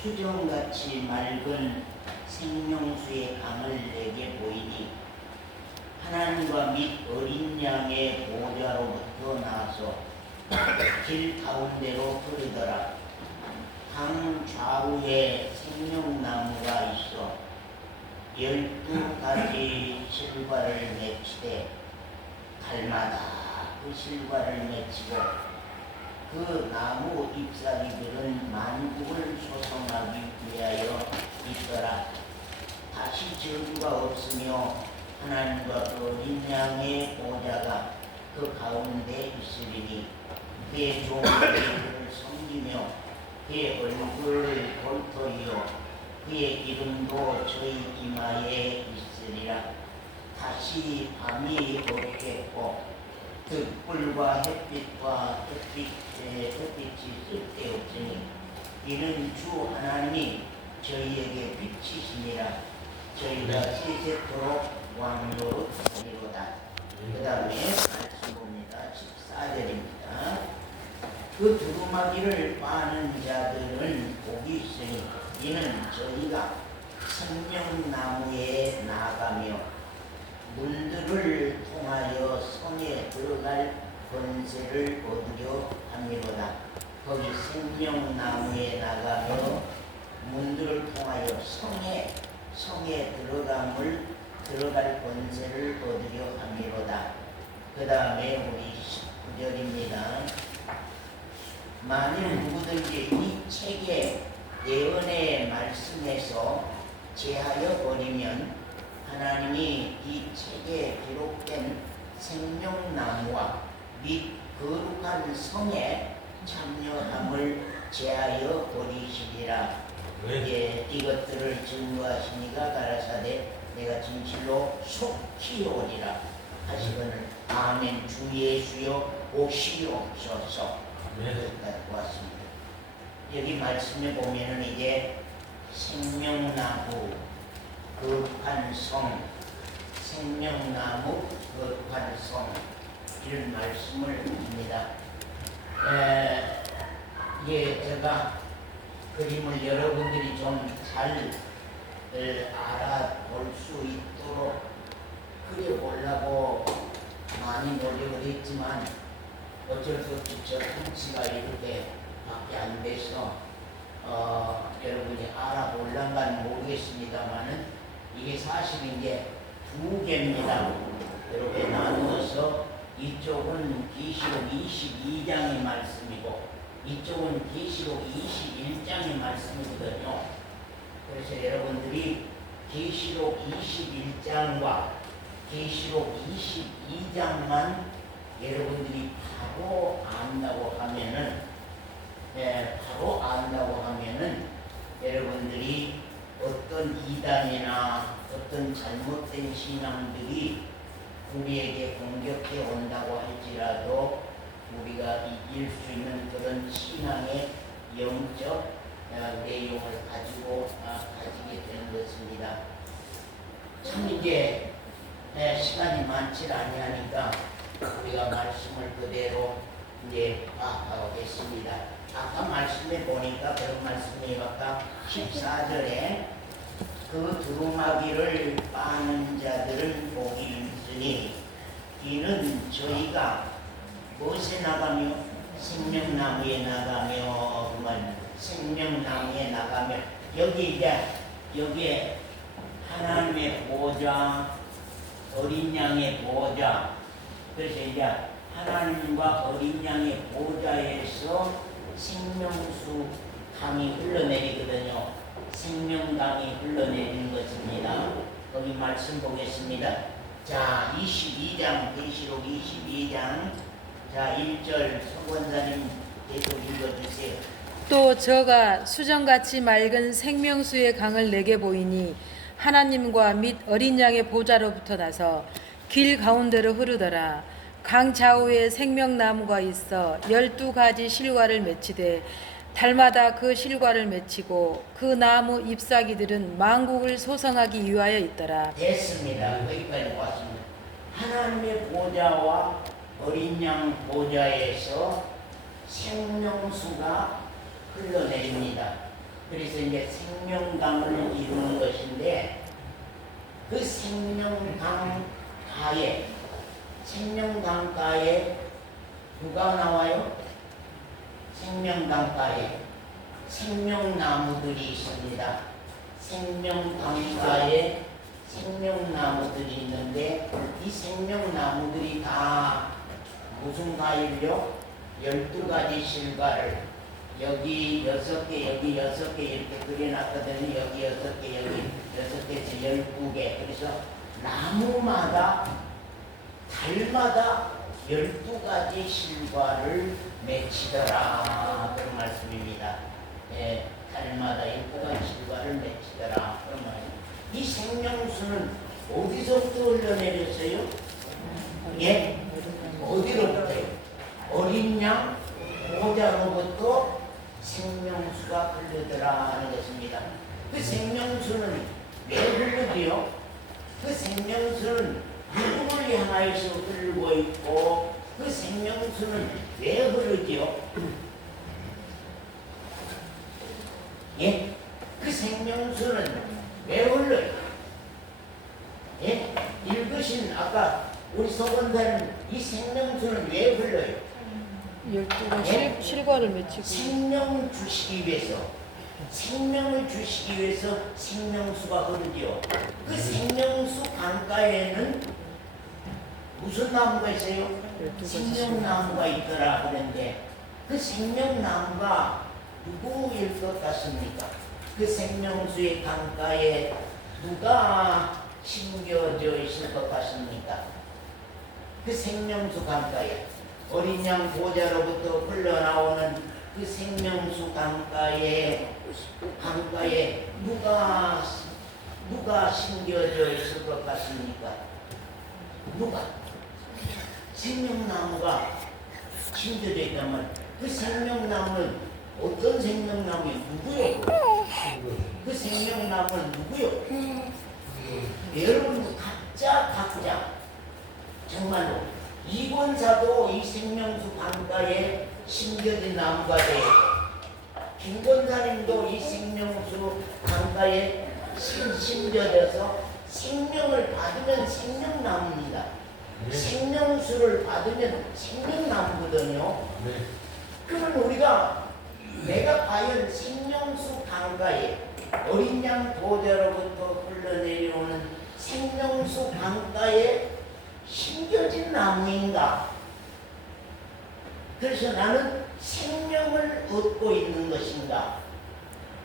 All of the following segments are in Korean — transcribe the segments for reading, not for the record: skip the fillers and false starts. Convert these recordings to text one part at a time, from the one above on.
수정같이 맑은 생명수의 강을 내게 보이니 하나님과 및 어린 양의 보좌로부터 나서 길 가운데로 흐르더라. 강 좌우에 생명나무가 있어 12가지 실과를 맺히되 달마다 그 실과를 맺히고 그 나무 잎사귀들은 만국을 소성하기 위하여 있더라. 다시 저주가 없으며 하나님과 어린 양의 보좌가 그 가운데 있으리니 그의 종들이 그를 섬기며 그의 얼굴을 볼터이요 그의 이름도 저희 이마에 있으리라. 다시 밤이 없겠고 등불과 햇빛과 햇빛이 쓸데없으니 이는 주 하나님이 저희에게 빛이시니라. 저희가 세세토록 왕노릇하리로다. 그 다음에 말씀 봅니다. 14절입니다. 그 두루마기를 빠는 자들은 복이 있으니 이는 저희가 생명나무에 나가며 문들을 통하여 성에 들어갈 권세를 얻으려 함이로다. 거기 생명나무에 나가며 문들을 통하여 성에 들어갈 권세를 얻으려 함이로다. 그 다음에 우리 19절입니다. 만일 누구든지 이 책의 예언의 말씀에서 제하여 버리면 하나님이 이 책에 기록된 생명나무와 및 거룩한 성에 참여함을 제하여 버리시리라. 이것들을 증거하시니가 가라사대 내가 진실로 속히 오리라 하시거늘 아멘. 주 예수여 오시옵소서. 갖고 왔습니다. 여기 말씀에 보면은 이제 생명나무 거룩한 성, 생명나무 거룩한 성 이런 말씀을 합니다. 이게 제가 그림을 여러분들이 좀 잘 알아볼 수 있도록 그려보려고 많이 노력을 했지만 어쩔 수 없이 저 한치가 이렇게 밖에 안 돼서 여러분이 알아볼란간 모르겠습니다만은 이게 사실 이제 두 개입니다. 이렇게 나누어서 이쪽은 계시록 22장의 말씀이고 이쪽은 계시록 21장의 말씀이거든요. 그래서 여러분들이 계시록 21장과 계시록 22장만 여러분들이 바로 안다고 하면은 여러분들이 어떤 이단이나 어떤 잘못된 신앙들이 우리에게 공격해 온다고 할지라도 우리가 이길 수 있는 그런 신앙의 영적 내용을 가지게 되는 것입니다. 참 이제 시간이 많지 아니하니까 우리가 말씀을 그대로 이제 가보겠습니다. 아까 말씀에 보니까 그런 말씀이 아까 14절에 그 두루마기를 빠는 자들은 복이 있으니 이는 저희가 무엇에 나가며 생명나무에 나가며 생명나무에 나가며 여기에 하나님의 보좌 어린 양의 보좌 그래서 이제 하나님과 어린 양의 보좌에서 생명수 강이 흘러내리거든요. 생명강이 흘러내리는 것입니다. 거기 말씀 보겠습니다. 자, 22장 계시록 22장 자 1절 서권사님 계속 읽어주세요. 또 저가 수정같이 맑은 생명수의 강을 내게 보이니 하나님과 및 어린 양의 보좌로부터 나서 길 가운데로 흐르더라. 강 좌우에 생명나무가 있어 12가지 실과를 맺히되 달마다 그 실과를 맺히고 그 나무 잎사귀들은 만국을 소성하기 위하여 있더라. 됐습니다. 거기까지 왔습니다. 하나님의 보좌와 어린 양 보좌에서 생명수가 흘러내립니다. 그래서 이제 생명강을 이루는 것인데 그 생명강가에 누가 나와요? 생명강가에 생명나무들이 있습니다. 생명강가에 생명나무들이 있는데 이 생명나무들이 다 무슨 과일요? 12가지 실과를 여기 6개, 여기 6개 이렇게 그려놨거든요. 여기 6개, 여기 6개에서 12개. 그래서 나무마다 달마다 12가지 실과를 맺히더라 그런 말씀입니다. 예, 달마다 12가지 실과를 맺히더라 그런 말입니다. 이 생명수는 어디서부터 흘러내렸어요? 예? 어디로부터요? 어린 양 보좌로부터 생명수가 흐르더라 하는 것입니다. 그 생명수는 왜 흐르지요? 그 생명수는 누구를 향하여서 흐르고 있고 그 생명수는 왜 흐르지요? 예? 그 생명수는 왜 흘러요? 예? 읽으신 아까 우리 서건사는 이 생명수는 왜 흘러요? 12가 실과를 맺히고 생명을 주시기 위해서 생명을 주시기 위해서 생명수가 흐르지요. 그 생명수 강가에는 무슨 나무가 있어요? 생명나무가 있더라 그런데 그 생명나무가 누구일 것 같습니까? 그 생명수의 강가에 누가 심겨져 있을 것 같습니까? 그 생명수 강가에 어린 양 보좌로부터 흘러나오는 그 생명수 강가에 누가 심겨져 있을 것 같습니까? 누가? 생명나무가 심겨져 있다면 그 생명나무는 어떤 생명나무예요? 누구요? 그 생명나무는 누구요? 여러분 각자 정말로 이권사도 이 생명수 강가에 심겨진 나무가 돼요. 김권사님도 이 생명수 강가에 심겨져서 생명을 받으면 생명나무입니다. 생명수를 받으면 생명나무거든요. 그러면 우리가 내가 과연 생명수 강가에 어린 양 보좌로부터 흘러내려오는 생명수 강가에 심겨진 나무인가? 그래서 나는 생명을 얻고 있는 것인가?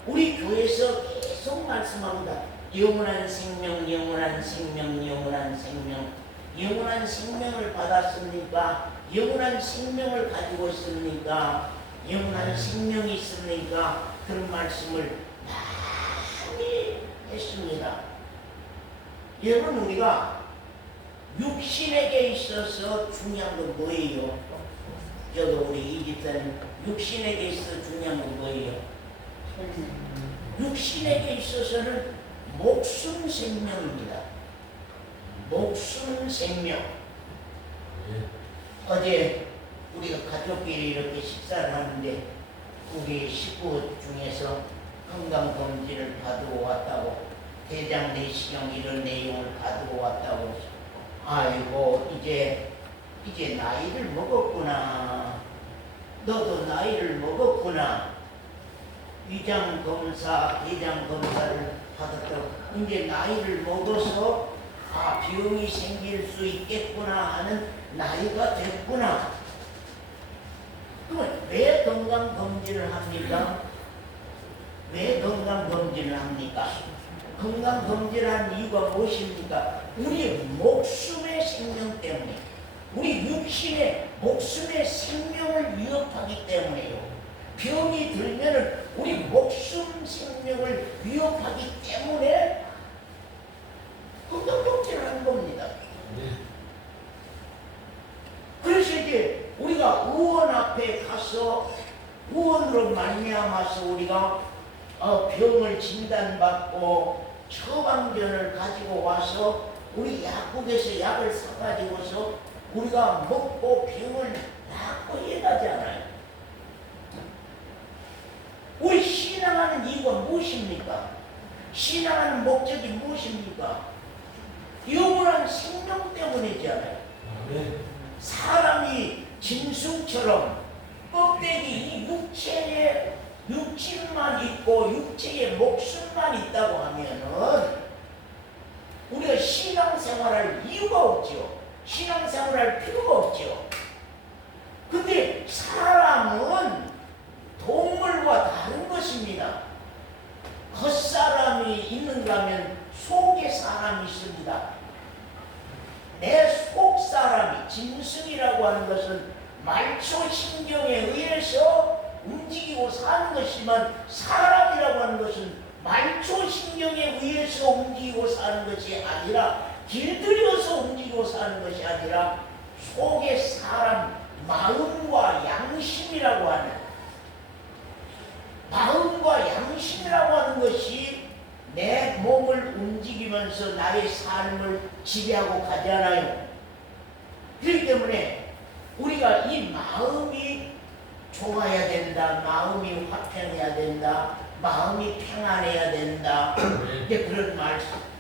우리 교회에서 계속 말씀합니다. 영원한 생명, 영원한 생명, 영원한 생명. 영원한 생명을 받았습니까? 영원한 생명을 가지고 있습니까? 영원한 생명이 있습니까? 그런 말씀을 많이 했습니다. 여러분 우리가 육신에게 있어서 중요한 건 뭐예요? 저도 우리 이집사님 육신에게 있어서 중요한 건 뭐예요? 육신에게 있어서는 목숨 생명입니다. 목숨 생명. 어제 우리가 가족끼리 이렇게 식사를 하는데 우리 식구 중에서 건강검진을 받고 왔다고 대장 내시경 이런 내용을 받고 왔다고 아이고 이제 나이를 먹었구나. 너도 나이를 먹었구나. 위장 검사, 대장 검사를 받았다고 이제 나이를 먹어서 병이 생길 수 있겠구나 하는 나이가 됐구나. 그러면 왜 건강검진을 합니까? 왜 건강검진을 합니까? 건강검진을 하는 이유가 무엇입니까? 우리 목숨의 생명 때문에, 우리 육신의 목숨의 생명을 위협하기 때문에요. 병이 들면은 우리 목숨 생명을 위협하기 때문에 건강검진을 하는 겁니다. 그래서 이제 우리가 의원 앞에 가서 의원으로 말미암아서 우리가 병을 진단받고 처방전을 가지고 와서 우리 약국에서 약을 사가지고서 우리가 먹고 병을 낫고 해가잖아요. 우리 신앙하는 이유가 무엇입니까? 신앙하는 목적이 무엇입니까? 영원한 생명 때문이잖아요. 사람이 짐승처럼 껍데기 이 육체에 육신만 있고 육체에 목숨만 있다고 하면은 우리가 신앙생활할 이유가 없죠. 신앙생활할 필요가 없죠. 근데 사람은 동물과 다른 것입니다. 겉사람이 있는가 하면 속에 사람이 있습니다. 내 속사람이 짐승이라고 하는 것은 말초신경에 의해서 움직이고 사는 것이지만 사람이라고 하는 것은 말초신경에 의해서 움직이고 사는 것이 아니라 길들여서 움직이고 사는 것이 아니라 속에 사람 마음과 양심이라고 하는 마음과 양심이라고 하는 것이 내 몸을 움직이면서 나의 삶을 지배하고 가잖아요. 그렇기 때문에 우리가 이 마음이 좋아야 된다, 마음이 화평해야 된다, 마음이 평안해야 된다. 근데 그런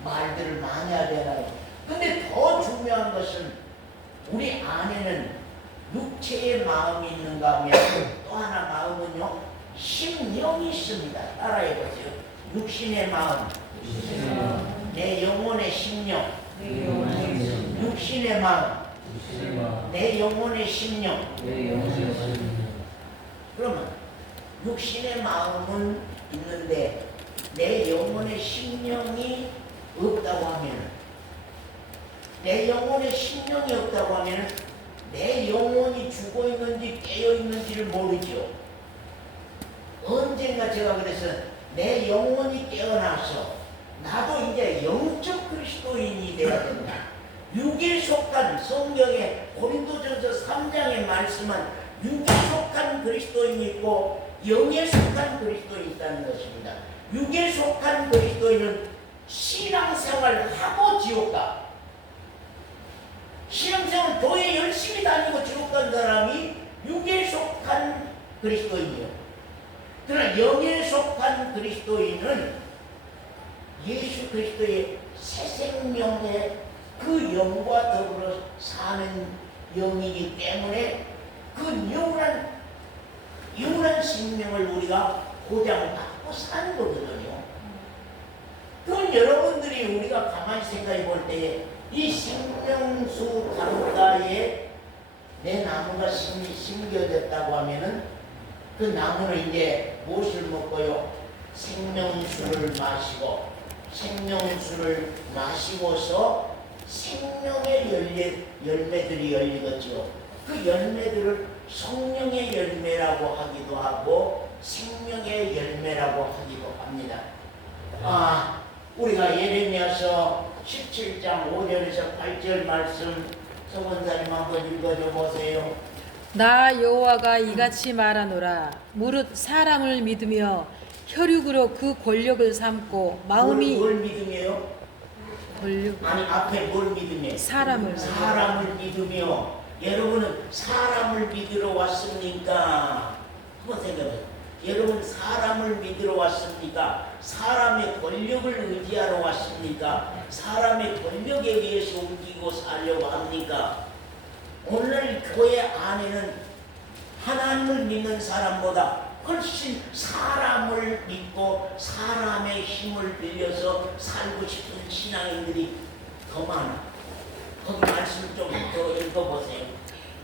말들을 많이 하잖아요. 근데 더 중요한 것은 우리 안에는 육체의 마음이 있는가 하면 또 하나 마음은요, 심령이 있습니다. 따라해 보세요. 육신의 마음, 내 영혼의 심령, 육신의 마음, 내 영혼의 심령. 그러면 육신의 마음은 있는데 내 영혼의 심령이 없다고 하면, 내 영혼의 심령이 없다고 하면 내 영혼이 죽어 있는지 깨어 있는지를 모르죠. 언젠가 제가 그래서 내 영혼이 깨어나서 나도 이제 영적 그리스도인이 되어야 된다. 육에 속한 성경에 고린도전서 3장에 말씀한 육에 속한 그리스도인이 있고 영에 속한 그리스도인이 있다는 것입니다. 육에 속한 그리스도인은 신앙생활을 하고 지옥 가. 신앙생활 교회 열심히 다니고 지옥 간 사람이 육에 속한 그리스도인이요. 그러나 영에 속한 그리스도인은 예수 그리스도의 새 생명의 그 영과 더불어 사는 영이기 때문에 그 영원한 생명을 우리가 보장받고 사는 거거든요. 그건 여러분들이 우리가 가만히 생각해 볼 때에 이 생명수 강가에 내 나무가 심겨졌다고 하면은 그 나무는 이제 무엇을 먹고요? 생명수를 마시고, 생명수를 마시고서 생명의 열매들이 열리겠죠. 그 열매들을 성령의 열매라고 하기도 하고 생명의 열매라고 하기도 합니다. 우리가 예레미야서 17장 5절에서 8절 말씀 성원사님 한번 읽어줘 보세요. 나 여호와가 이같이 말하노라. 무릇 사람을 믿으며 혈육으로 그 권력을 삼고 마음이 뭘 믿으며요? 권력 아니 앞에 뭘 믿으며? 사람을 믿으며. 여러분은 사람을 믿으러 왔습니까? 한번 생각해요. 여러분 사람을 믿으러 왔습니까? 사람의 권력을 의지하러 왔습니까? 사람의 권력에 의해서 움직이고 살려고 합니까? 오늘 교회 안에는 하나님을 믿는 사람보다 훨씬 사람을 믿고 사람의 힘을 빌려서 살고 싶은 신앙인들이 더 많아. 거기 말씀 좀 더 읽어보세요.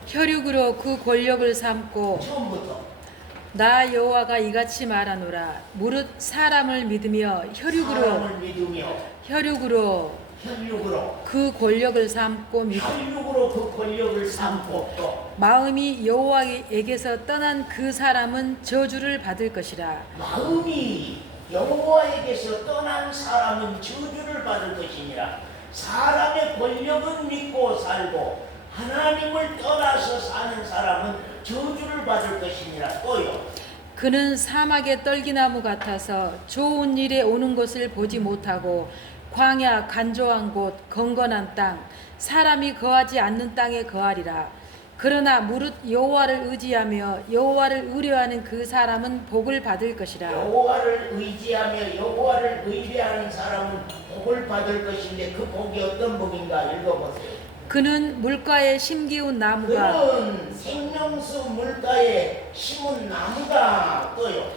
혈육으로 그 권력을 삼고 처음부터. 나 여호와가 이같이 말하노라. 무릇 사람을 믿으며 혈육으로 그 권력을 삼고 또 마음이 여호와에게서 떠난 그 사람은 저주를 받을 것이라. 마음이 여호와에게서 떠난 사람은 저주를 받을 것이니라. 사람의 권력은 믿고 살고 하나님을 떠나서 사는 사람은 저주를 받을 것이니라. 또요. 그는 사막의 떨기나무 같아서 좋은 일에 오는 것을 보지 못하고 광야 간조한 곳 건건한 땅 사람이 거하지 않는 땅에 거하리라. 그러나 무릇 여호와를 의지하며 여호와를 의뢰하는 그 사람은 복을 받을 것이라. 여호와를 의지하며 여호와를 의뢰하는 사람은 복을 받을 것인데 그 복이 어떤 복인가 읽어보세요. 그는 물가에 심기운 나무가 그는 생명수 물가에 심은 나무가 또요.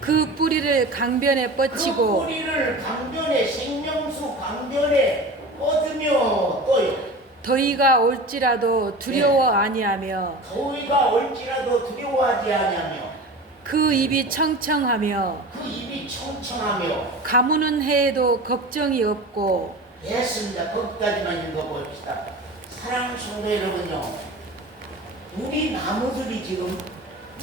그 뿌리를 강변에 그 뻗치고 뿌리를 강변에 생명수 강변에 뻗으며 또요. 더위가 올지라도 두려워 아니하며 더위가 올지라도 두려워하지 아니하며 그 입이 청청하며 그 입이 청청하며 가무는 해에도 걱정이 없고. 됐습니다. 거기까지만 읽어봅시다. 사랑하는 성도 여러분요, 우리 나무들이 지금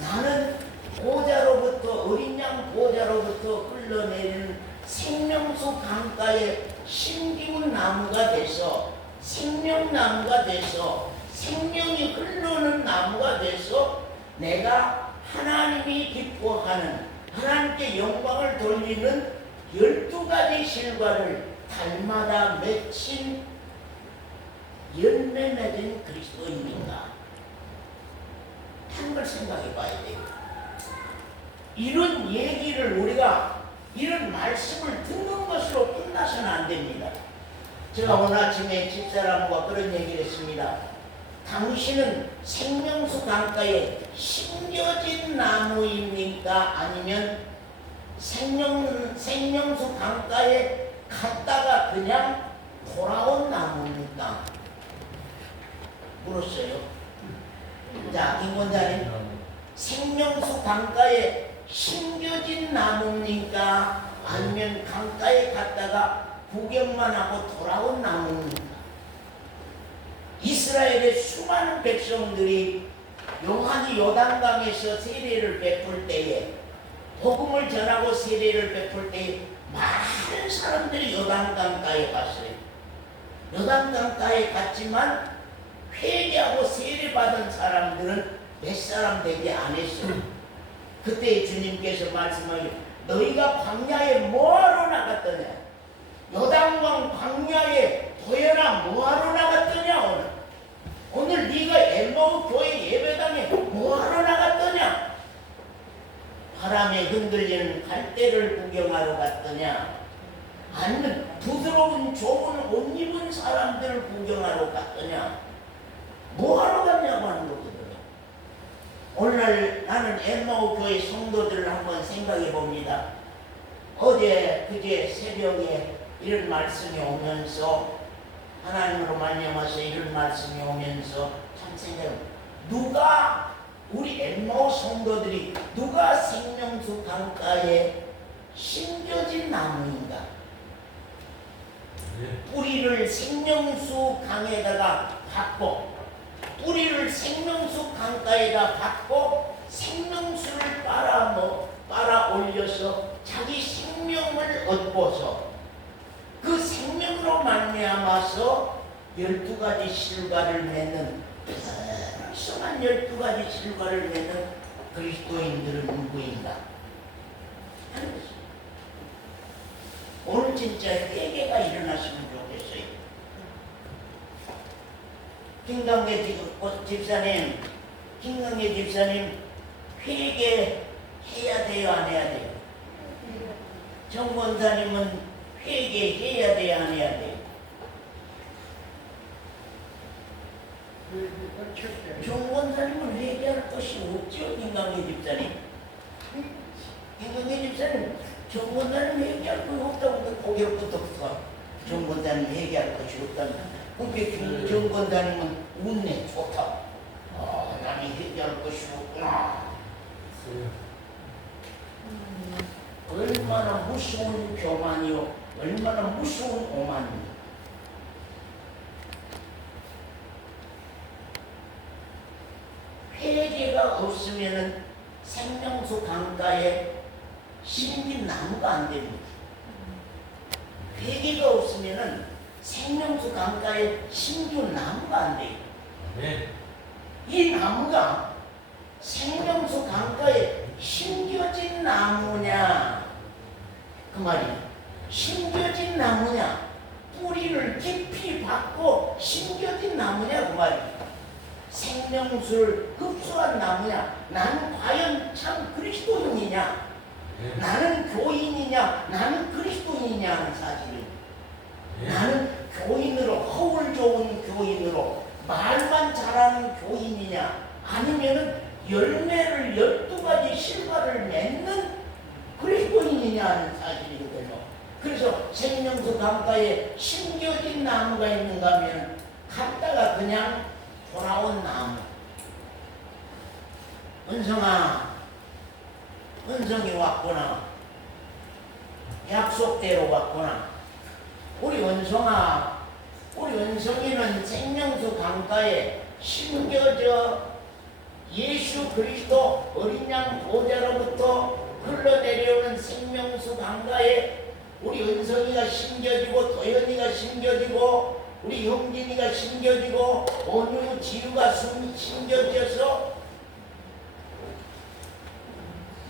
나는 보좌로부터 어린 양 보좌로부터 흘러내리는 생명수 강가에 심기운 나무가 돼서 생명나무가 돼서 생명이 흐르는 나무가 돼서 내가 하나님이 기뻐하는 하나님께 영광을 돌리는 12가지 실과를 달마다 맺힌 열매 맺은 그리스도인인가 하는 걸 생각해 봐야 돼요. 이런 얘기를 우리가 이런 말씀을 듣는 것으로 끝나서는 안 됩니다. 제가 오늘 아침에 집사람과 그런 얘기를 했습니다. 당신은 생명수 강가에 심겨진 나무입니까? 아니면 생명수 강가에 갔다가 그냥 돌아온 나무입니까? 물었어요. 자, 김 원장님, 생명수 강가에 심겨진 나무입니까? 아니면 강가에 갔다가 구경만 하고 돌아온 나무입니까? 이스라엘의 수많은 백성들이 요한이 요단강에서 세례를 베풀 때에 복음을 전하고 세례를 베풀 때에 많은 사람들이 요단강가에 갔어요. 요단강가에 갔지만 회개하고 세례받은 사람들은 몇 사람 되지 않았어요. 그때 주님께서 말씀하시고 너희가 광야에 뭐하러 나갔더냐? 요단강 광야에 도연아 뭐하러 나갔더냐? 오늘 네가 엠마오 교회 예배당에 뭐하러 나갔더냐? 바람에 흔들리는 갈대를 구경하러 갔더냐? 아니면 부드러운 좋은 옷 입은 사람들을 구경하러 갔더냐? 뭐하러 갔냐고 하는 거거든요. 오늘 나는 엠마오 교회 성도들을 한번 생각해 봅니다. 어제 그제 새벽에 이런 말씀이 오면서 하나님으로 말미암아서 이런 말씀이 오면서 참 생각해 누가 우리 엠마오 성도들이 누가 생명수 강가에 심겨진 나무인가? 뿌리를 생명수 강에다가 받고 뿌리를 생명수 강가에다 받고 생명수를 빨아 올려서 자기 생명을 얻고서 그 생명으로 말미암아서 12가지 실과를 맺는 풍성한 12가지 실과를 맺는 그리스도인들은 누구인가 하는 것입니다. 오늘 진짜 회개가 일어났으면 좋겠어요. 김강계 집사님 회개해야 돼요, 안 해야 돼요? 정 권사님은 회개해야 돼요, 안 해야 돼요? 정 권사님은 회개할 것이 없죠, 김강계 집사님. 김강계 집사님, 정 권사님 회개할 것이 없다고 고개를 끄덕끄덕. 정 권사님 회개할 것이 없다면 그렇게 정 권사님은 웃네, 좋다. 나는 회개할 것이 없구나. 얼마나 무서운 교만이요, 얼마나 무서운 오만이요. 회개가 없으면은 생명수 강가에 심긴 나무가 안 됩니다. 회개가 없으면은 생명수 강가에 심긴 나무가 안 돼요. 네. 이 나무가 생명수 강가에 심겨진 나무냐, 그 말이에요. 심겨진 나무냐, 뿌리를 깊이 박고 심겨진 나무냐, 그 말이에요. 생명수를 흡수한 나무냐? 나는 과연 참 그리스도인이냐? 나는 교인이냐? 나는 그리스도인이냐 하는 사실을 나는 교인으로 허울 좋은 교인으로 말만 잘하는 교인이냐? 아니면은 열매를 12가지 실과를 맺는 그리스도인이냐 하는 사실이거든요. 그래서 생명수 강가에 심겨진 나무가 있는가 하면 갔다가 그냥 돌아온 나무. 은성아, 은성이 왔구나. 약속대로 왔구나. 우리 은성아, 우리 은성이는 생명수 강가에 심겨져 예수 그리스도 어린 양 보좌로부터 흘러내려오는 생명수 강가에 우리 은성이가 심겨지고 도현이가 심겨지고 우리 형진이가 심겨지고 온유 지유가 심겨져서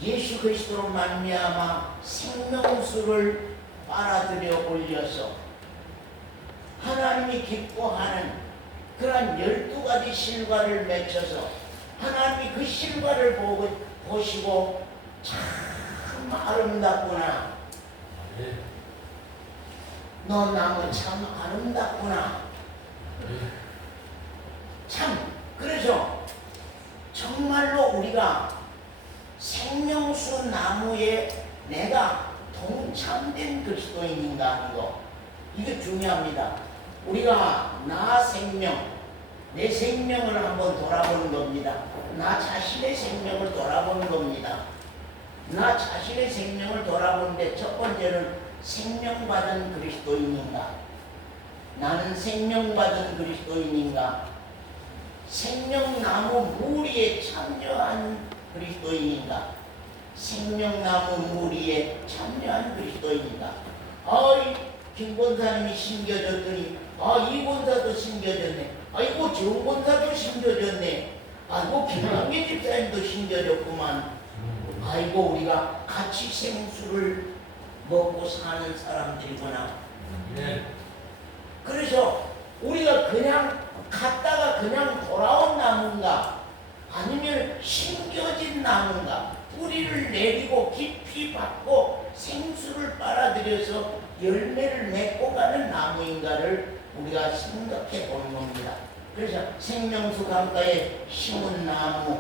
예수 그리스도로 말미암아 생명수를 빨아들여 올려서 하나님이 기뻐하는 그러한 12가지 실과를 맺혀서 하나님이 그 실과를 보시고 참 아름답구나. 너 나무 참 아름답구나. 참 그래서 정말로 우리가 생명수 나무에 내가 동참된 그리스도인인가 하는 거 이게 중요합니다. 우리가 나 생명 내 생명을 한번 돌아보는 겁니다. 나 자신의 생명을 돌아보는 겁니다. 나 자신의 생명을 돌아보는데 첫 번째는 생명받은 그리스도인인가? 나는 생명받은 그리스도인인가? 생명나무 무리에 참여한 그리스도인인가? 생명나무 무리에 참여한 그리스도인인가? 김 권사님이 심겨졌더니 이 권사도 심겨졌네. 아이고 정 권사도 심겨졌네. 아이고 김남기 집사님도 심겨졌구만. 아이고 우리가 같이 생수를 먹고 사는 사람들이구나. 그래서 우리가 그냥 갔다가 그냥 돌아온 나무인가 아니면 심겨진 나무인가 뿌리를 내리고 깊이 받고 생수를 빨아들여서 열매를 맺고 가는 나무인가를 우리가 생각해 보는 겁니다. 그래서 생명수 강가에 심은 나무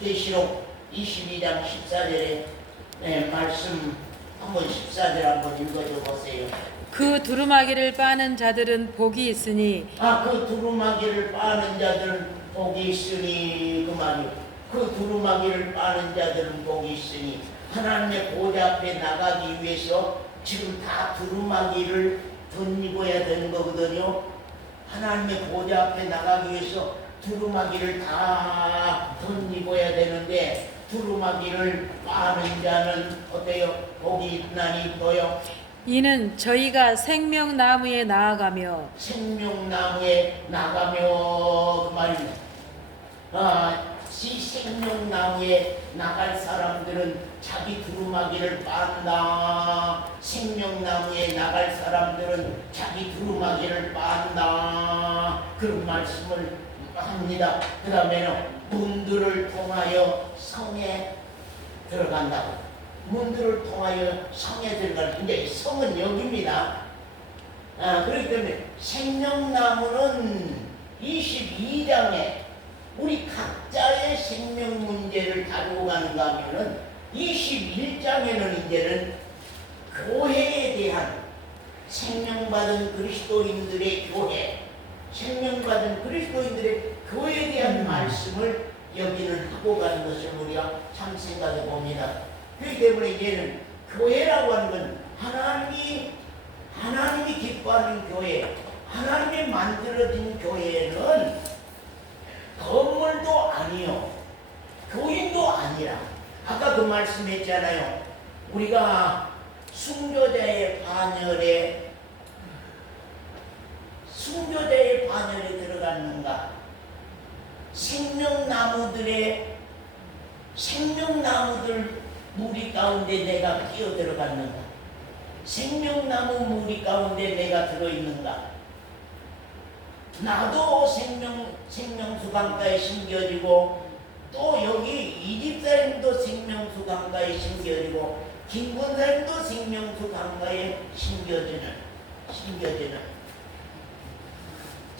계시록 22장 14절에 말씀 한번 14절 한번 읽어줘 보세요. 그 두루마기를 빠는 자들은 복이 있으니 그 두루마기를 빠는 자들은 복이 있으니 그 말이요. 그 두루마기를 빠는 자들은 복이 있으니 하나님의 보좌 앞에 나가기 위해서 지금 다 두루마기를 덧입어야 되는 거거든요. 하나님의 보좌 앞에 나가기 위해서 두루마기를 다 덧입어야 되는데 두루마기를 빠는 자는 어때요? 복이 있나니 또요. 이는 저희가 생명나무에 나아가며 생명나무에 나가며 그 말입니다. 이 생명나무에 나갈 사람들은 자기 두루마기를 빤다. 생명나무에 나갈 사람들은 자기 두루마기를 빤다. 그런 말씀을 합니다. 그 다음에는 문들을 통하여 성에 들어간다고. 문들을 통하여 성에 들어가는 이제 성은 여기입니다. 그렇기 때문에 생명나무는 22장에 우리 각자의 생명 문제를 다루고 가는가 하면은 21장에는 이제는 교회에 대한 생명받은 그리스도인들의 교회, 생명받은 그리스도인들의 교회에 대한 말씀을 여기는 하고 가는 것을 우리가 참 생각해 봅니다. 그렇기 때문에 이제는 교회라고 하는 건 하나님이 기뻐하는 교회, 하나님이 만들어진 교회는 건물도 아니요, 교인도 아니라 아까 그 말씀했잖아요. 우리가 순교자의 반열에 들어갔는가? 생명나무들 무리 가운데 내가 끼어 들어갔는가? 생명나무 무리 가운데 내가 들어있는가? 나도 생명수 강가에 심겨지고 또 여기 이 집사님도 생명수 강가에 심겨지고 김권사님도 생명수 강가에 심겨지는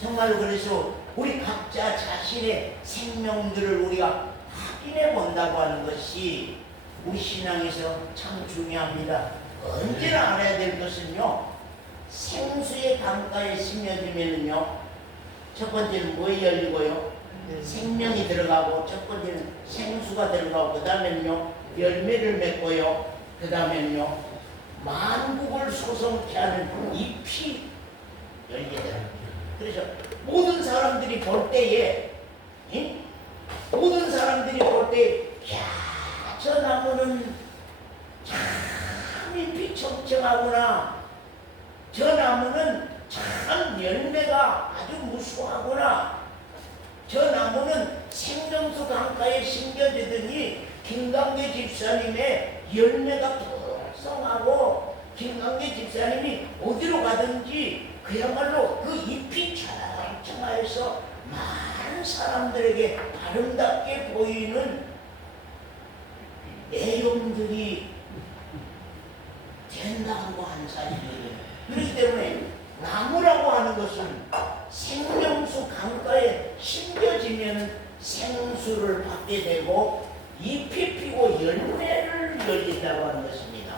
정말 그래서 우리 각자 자신의 생명들을 우리가 확인해 본다고 하는 것이 우리 신앙에서 참 중요합니다. 언제나 알아야 될 것은요, 생수의 강가에 심겨지면은요, 첫 번째는 뭐에 열리고요? 생명이 들어가고, 첫 번째는 생수가 들어가고, 그 다음에는요, 열매를 맺고요, 그 다음에는요, 만국을 소성케 하는 잎이 열리게 됩니다. 그래서 모든 사람들이 볼 때에, 모든 사람들이 볼 때, 야, 저 나무는 참 잎이 청청하구나. 저 나무는 참 열매가 아주 무수하구나. 저 나무는 생명수 강가에 심겨지더니 김강계 집사님의 열매가 풍성하고 김강계 집사님이 어디로 가든지 그야말로 그 잎이 청청하여서 많은 사람들에게 아름답게 보이는 내용들이 된다고 하는 사실이에요. 그렇기 때문에 나무라고 하는 것은 생명수 강가에 심겨지면 생수를 받게 되고 잎이 피고 열매를 열린다고 하는 것입니다.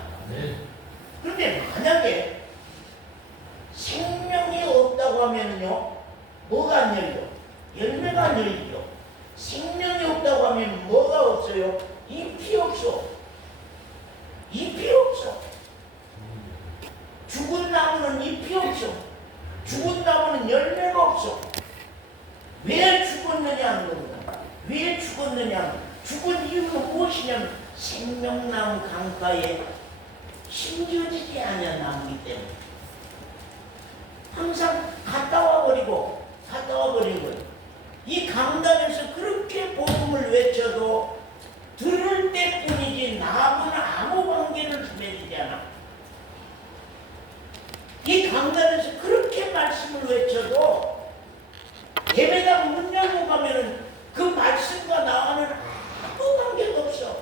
그런데 만약에 생명이 없다고 하면요, 뭐가 안 열려? 열매가 안 열리죠. 생명이 없다고 하면 뭐가 없어요? 잎이 없어. 잎이 없어. 죽은 나무는 잎이 없어. 죽은 나무는 열매가 없어. 왜 죽었느냐 하는 겁니다. 왜 죽었느냐? 죽은 이유는 무엇이냐면 생명나무 강가에 심겨지지 않은 나무이기 때문에 항상 갔다 와버리고 이 강단에서 그렇게 복음을 외쳐도 들을 때뿐이지 나하고는 아무 관계를 맺지 않아. 이 강단에서 그렇게 말씀을 외쳐도 예배당 문 열고 가면은 그 말씀과 나와는 아무 관계가 없어.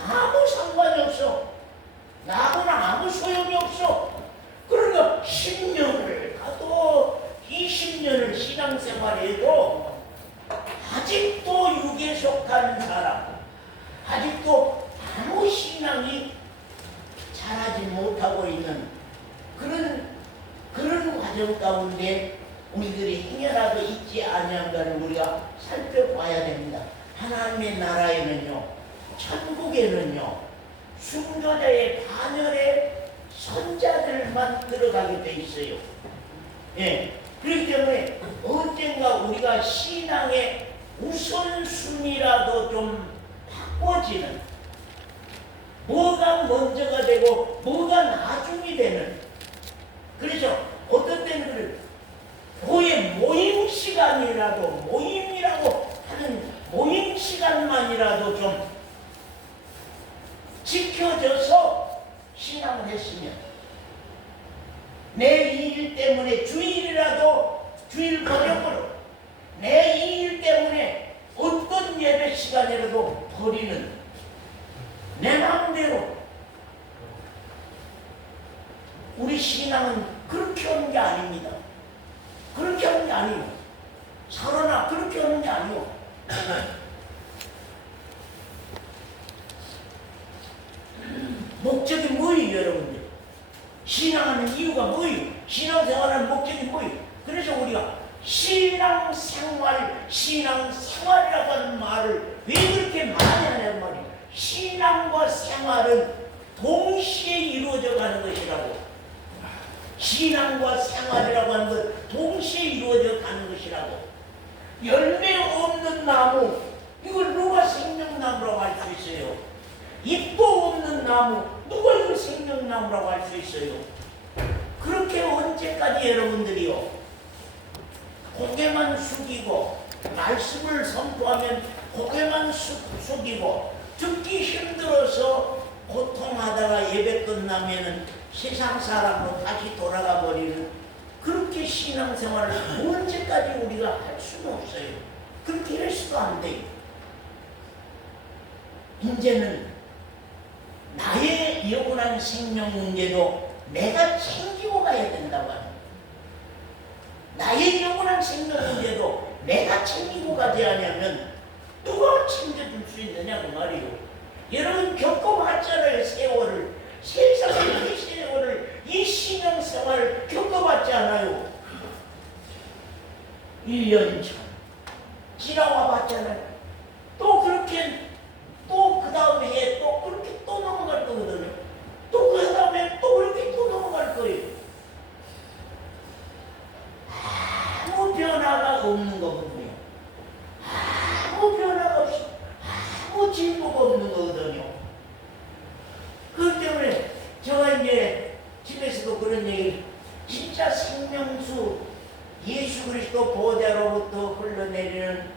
아무 상관이 없어. 나하고는 아무 소용이 없어. 그러니까 10년을 가도 20년을 신앙생활해도 아직도 육에 속한 사람, 아직도 아무 신앙이 자라지 못하고 있는 그런 과정 가운데 우리들이 행여라도 있지 아니한가를 우리가 살펴봐야 됩니다. 하나님의 나라에는요, 천국에는요, 순교자의 반열에 선자들만 들어가게 돼 있어요. 예. 그렇기 때문에 언젠가 우리가 신앙의 우선순위라도 좀 바꿔지는, 뭐가 먼저가 되고 뭐가 나중이 되는, 그래서 어떤 때는 그래, 교회 모임 시간이라도, 모임이라고 하는 모임 시간만이라도 좀 지켜져서 신앙을 했으면, 내 이 일 때문에 주일이라도 주일 버려버려, 내 이 일 때문에 어떤 예배 시간이라도 버리는, 내 마음대로. 우리 신앙은 그렇게 하는 게 아닙니다. 그렇게 하는 게 아니에요. 살아나 그렇게 하는 게 아니에요. 목적이 뭐예요, 여러분들? 신앙하는 이유가 뭐예요? 신앙생활하는 목적이 뭐예요? 그래서 우리가 신앙생활이라고 하는 말을 왜 그렇게 많이 하냐는 말이에요. 신앙과 생활은 동시에 이루어져 가는 것이라고. 신앙과 생활이라고 하는 것 동시에 이루어져 가는 것이라고. 열매 없는 나무, 이걸 누가 생명나무라고 할 수 있어요? 잎도 없는 나무, 누가 이걸 생명나무라고 할 수 있어요? 그렇게 언제까지 여러분들이요, 고개만 숙이고 말씀을 선포하면 고개만 숙이고 듣기 힘들어서 고통하다가 예배 끝나면은 세상 사람으로 다시 돌아가 버리는 그렇게 신앙생활을 언제까지 우리가 할 수는 없어요. 그렇게 해서도 안 돼요. 이제는 나의 영원한 생명 문제도 내가 챙기고 가야 된다고 합니다. 나의 영원한 생명 문제도 내가 챙기고 가지 않으면 누가 챙겨줄 수 있느냐고 말이요. 여러분 겪어봤잖아요. 세월을. 세상의 이 세월을, 이 신앙생활을 겪어봤지 않아요. 1년 전 지나와 봤잖아요. 또 그렇게 또 그 다음 해에 또 그렇게 또 넘어갈 거거든요. 또 그 다음에 또 그렇게 또 넘어갈 거예요. 아무 변화가 없는 거거든요. 아무 변화가 없이 아무 진보가 없는 거거든요. 그렇기 때문에 제가 이제 집에서도 그런 얘기를, 진짜 생명수 예수 그리스도 보좌로부터 흘러내리는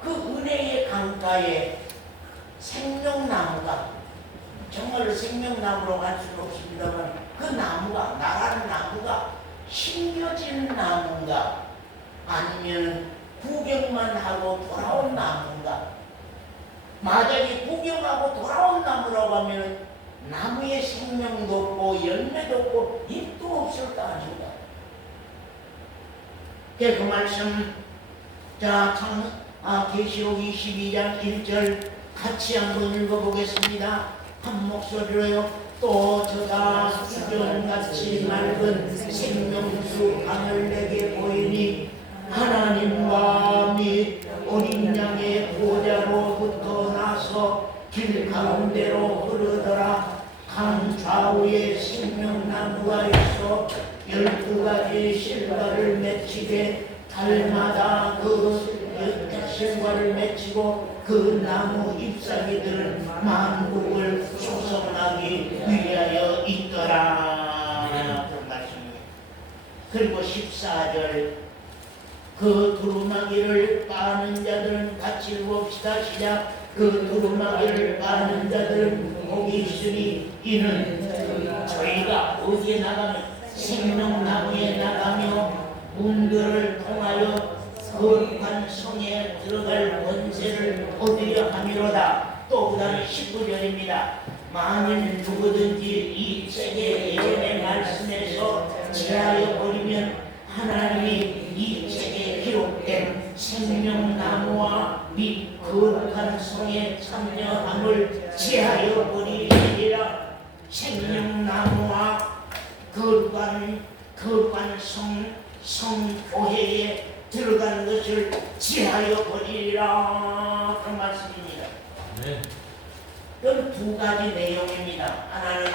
그 은혜의 강가에 생명나무가, 정말로 생명나무로 갈 수는 없습니다만 그 나무가, 나라는 나무가 심겨진 나무인가 아니면 구경만 하고 돌아온 나무인가. 만약에 구경하고 돌아온 나무라고 하면 나무에 생명도 없고 열매도 없고 잎도 없을 거 아닌가. 그 말씀, 자, 계시록 22장 1절 같이 한번 읽어보겠습니다. 한 목소리로요. 또 저가 수정같이 맑은 생명수 강을 내게 보이니 하나님과 및 어린 양의 보좌로부터 나서 길 가운데로 흐르더라. 강 좌우에 생명나무가 있어 12가지 실과를 맺히게 달마다 그 실과를 맺히고 그 나무 잎사귀들은 만국을 조성하기 위하여 있더라. 그런 말씀이에요. 그리고 14절 그 두루마기를 까는 자들은 같이 읽읍시다. 시작. 그 두루마기를 까는 자들은 복이 있으니 이는 저희가 어디에 나가면 생명나무에 나가며 문들을 통하여 거룩한 성에 들어갈 권세를 얻으려 함이로다. 또 그 다음에 19절입니다. 만일 누구든지 이 책의 예언의 말씀에서 제하여 버리면 하나님이 이 책에 기록된 생명나무와 및 거룩한 성에 참여함을 제하여 버리리라. 생명나무와 거룩한 성교회에 들어가는 것을 지하여 버리리라. 그런 말씀입니다. 네. 그건 두 가지 내용입니다. 하나는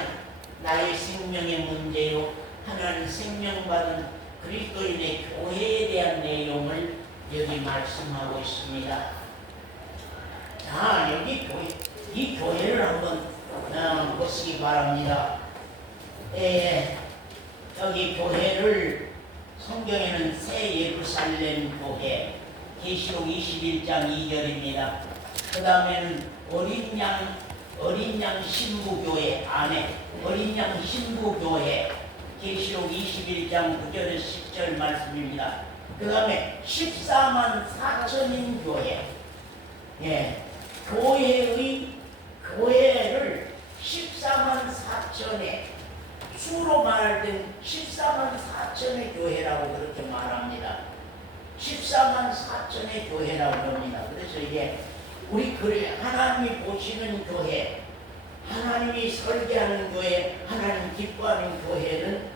나의 생명의 문제요, 하나는 생명받은 그리스도인의 교회에 대한 내용을 여기 말씀하고 있습니다. 자, 여기 교회, 이 교회를 한번 보시기 바랍니다. 여기 교회를 성경에는 새 예루살렘 교회, 계시록 21장 2절입니다. 그 다음에는 어린 양 신부교회 안에 어린 양 신부교회, 계시록 21장 9절에서 10절 말씀입니다. 그 다음에 14만 4천인 교회, 교회를 14만 4천에 수로 말할 때 14만 4천의 교회라고 그렇게 말합니다. 14만 4천의 교회라고 합니다. 그래서 이게 우리 하나님이 보시는 교회, 하나님이 설계하는 교회, 하나님 기뻐하는 교회는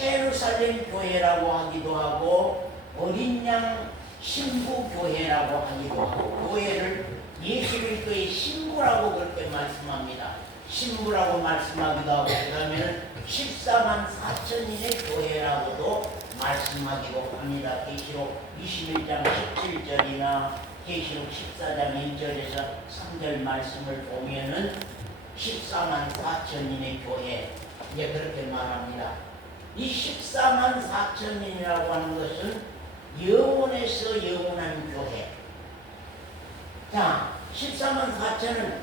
예루살렘 교회라고 하기도 하고 어린 양 신부 교회라고 하기도 하고, 교회를 예수 그리스도의 신부라고 그렇게 말씀합니다. 신부라고 말씀하기도 하고, 그 다음에는 14만 4천인의 교회라고도 말씀하기도 합니다. 계시록 21장 17절이나 계시록 14장 1절에서 3절 말씀을 보면은 14만 4천인의 교회, 이제 그렇게 말합니다. 이 14만 4천인이라고 하는 것은 영원에서 영원한 교회. 자, 14만 4천은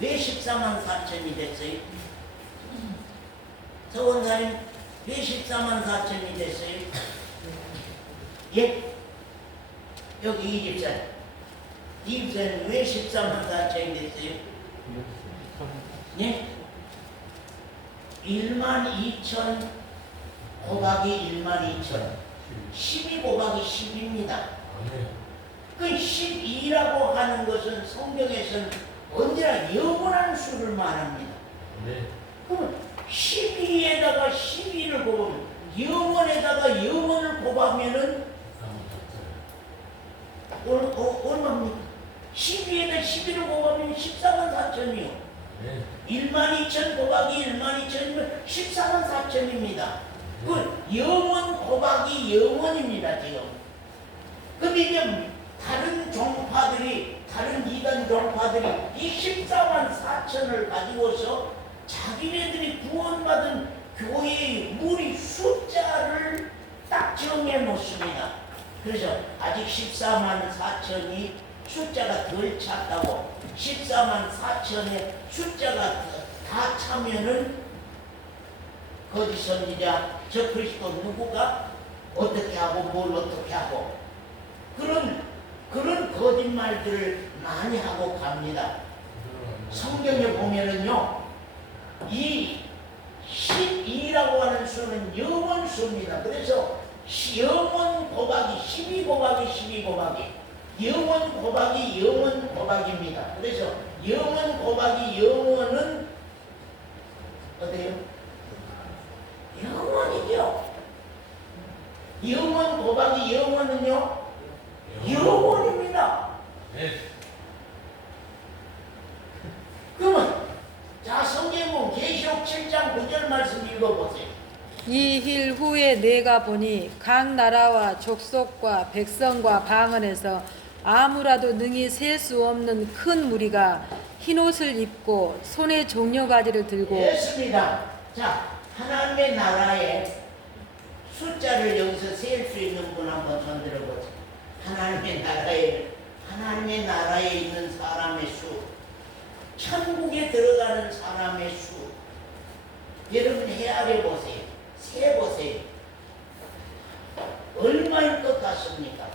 왜 14만 4천이 됐어요? 서원사님, 왜 14만 4천이 됐어요? 예? 여기 이 집사님. 이 집사님 왜 14만 4천이 됐어요? 예? 1만 2천 곱하기 1만 2천 12 곱하기 10입니다. 그 12라고 하는 것은 성경에서는 언제나 영원한 수를 말합니다. 그러면 12에다가 12를 곱하면 영원에다가 영원을 곱하면은 얼마입니까? 12에다 12를 곱하면 14만 4천이요. 1만 2천 곱하기 1만 2천이면 14만 4천입니다. 그 영원 곱하기 영원입니다, 지금. 근데 이제 다른 종파들이, 다른 이단 종파들이 이 14만 4천을 가지고서 자기네들이 구원받은 교회의 무리 숫자를 딱 정해 놓습니다. 그래서 아직 14만 4천이 숫자가 덜 찼다고, 14만 4천의 숫자가 다 차면은 거짓 선지자 저 그리스도 누구가 어떻게 하고 뭘 어떻게 하고 그런 거짓말들을 많이 하고 갑니다. 성경에 보면은요, 이 12라고 하는 수는 영원수입니다. 그래서 영원 곱하기 12 곱하기 12 곱하기 영원 곱하기 영원 곱하기입니다. 그래서 영원 곱하기 영원은 어때요? 영원이죠. 영원 곱하기 영원은요? 영원입니다. 그러면 자, 성경은 계시록 7장 9절 말씀 읽어보세요. 이 일 후에 내가 보니 각 나라와 족속과 백성과 방언에서 아무라도 능히 셀 수 없는 큰 무리가 흰옷을 입고 손에 종려가지를 들고 됐습니다. 자, 하나님의 나라에 숫자를 여기서 셀 수 있는 분 한번 손 들어보세요. 하나님의 나라에 있는 사람의 수, 천국에 들어가는 사람의 수, 여러분 헤아려 보세요. 세 보세요. 얼마일 것 같습니까?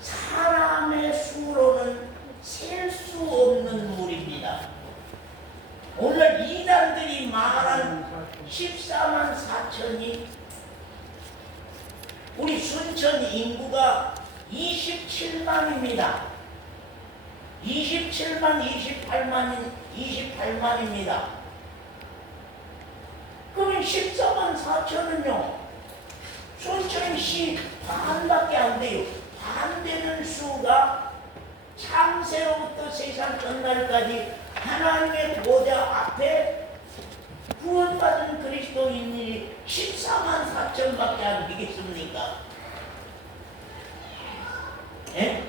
사람의 수로는 셀 수 없는 물입니다. 오늘 이단들이 말한 14만 4천이 우리 순천 인구가 27만입니다. 28만입니다. 그러면 14만 4천은요, 순천시 반밖에 안 돼요. 반 되는 수가 창세로부터 세상 끝날까지 하나님의 보좌 앞에 구원받은 그리스도인이 14만 4천밖에 안 되겠습니까? 예?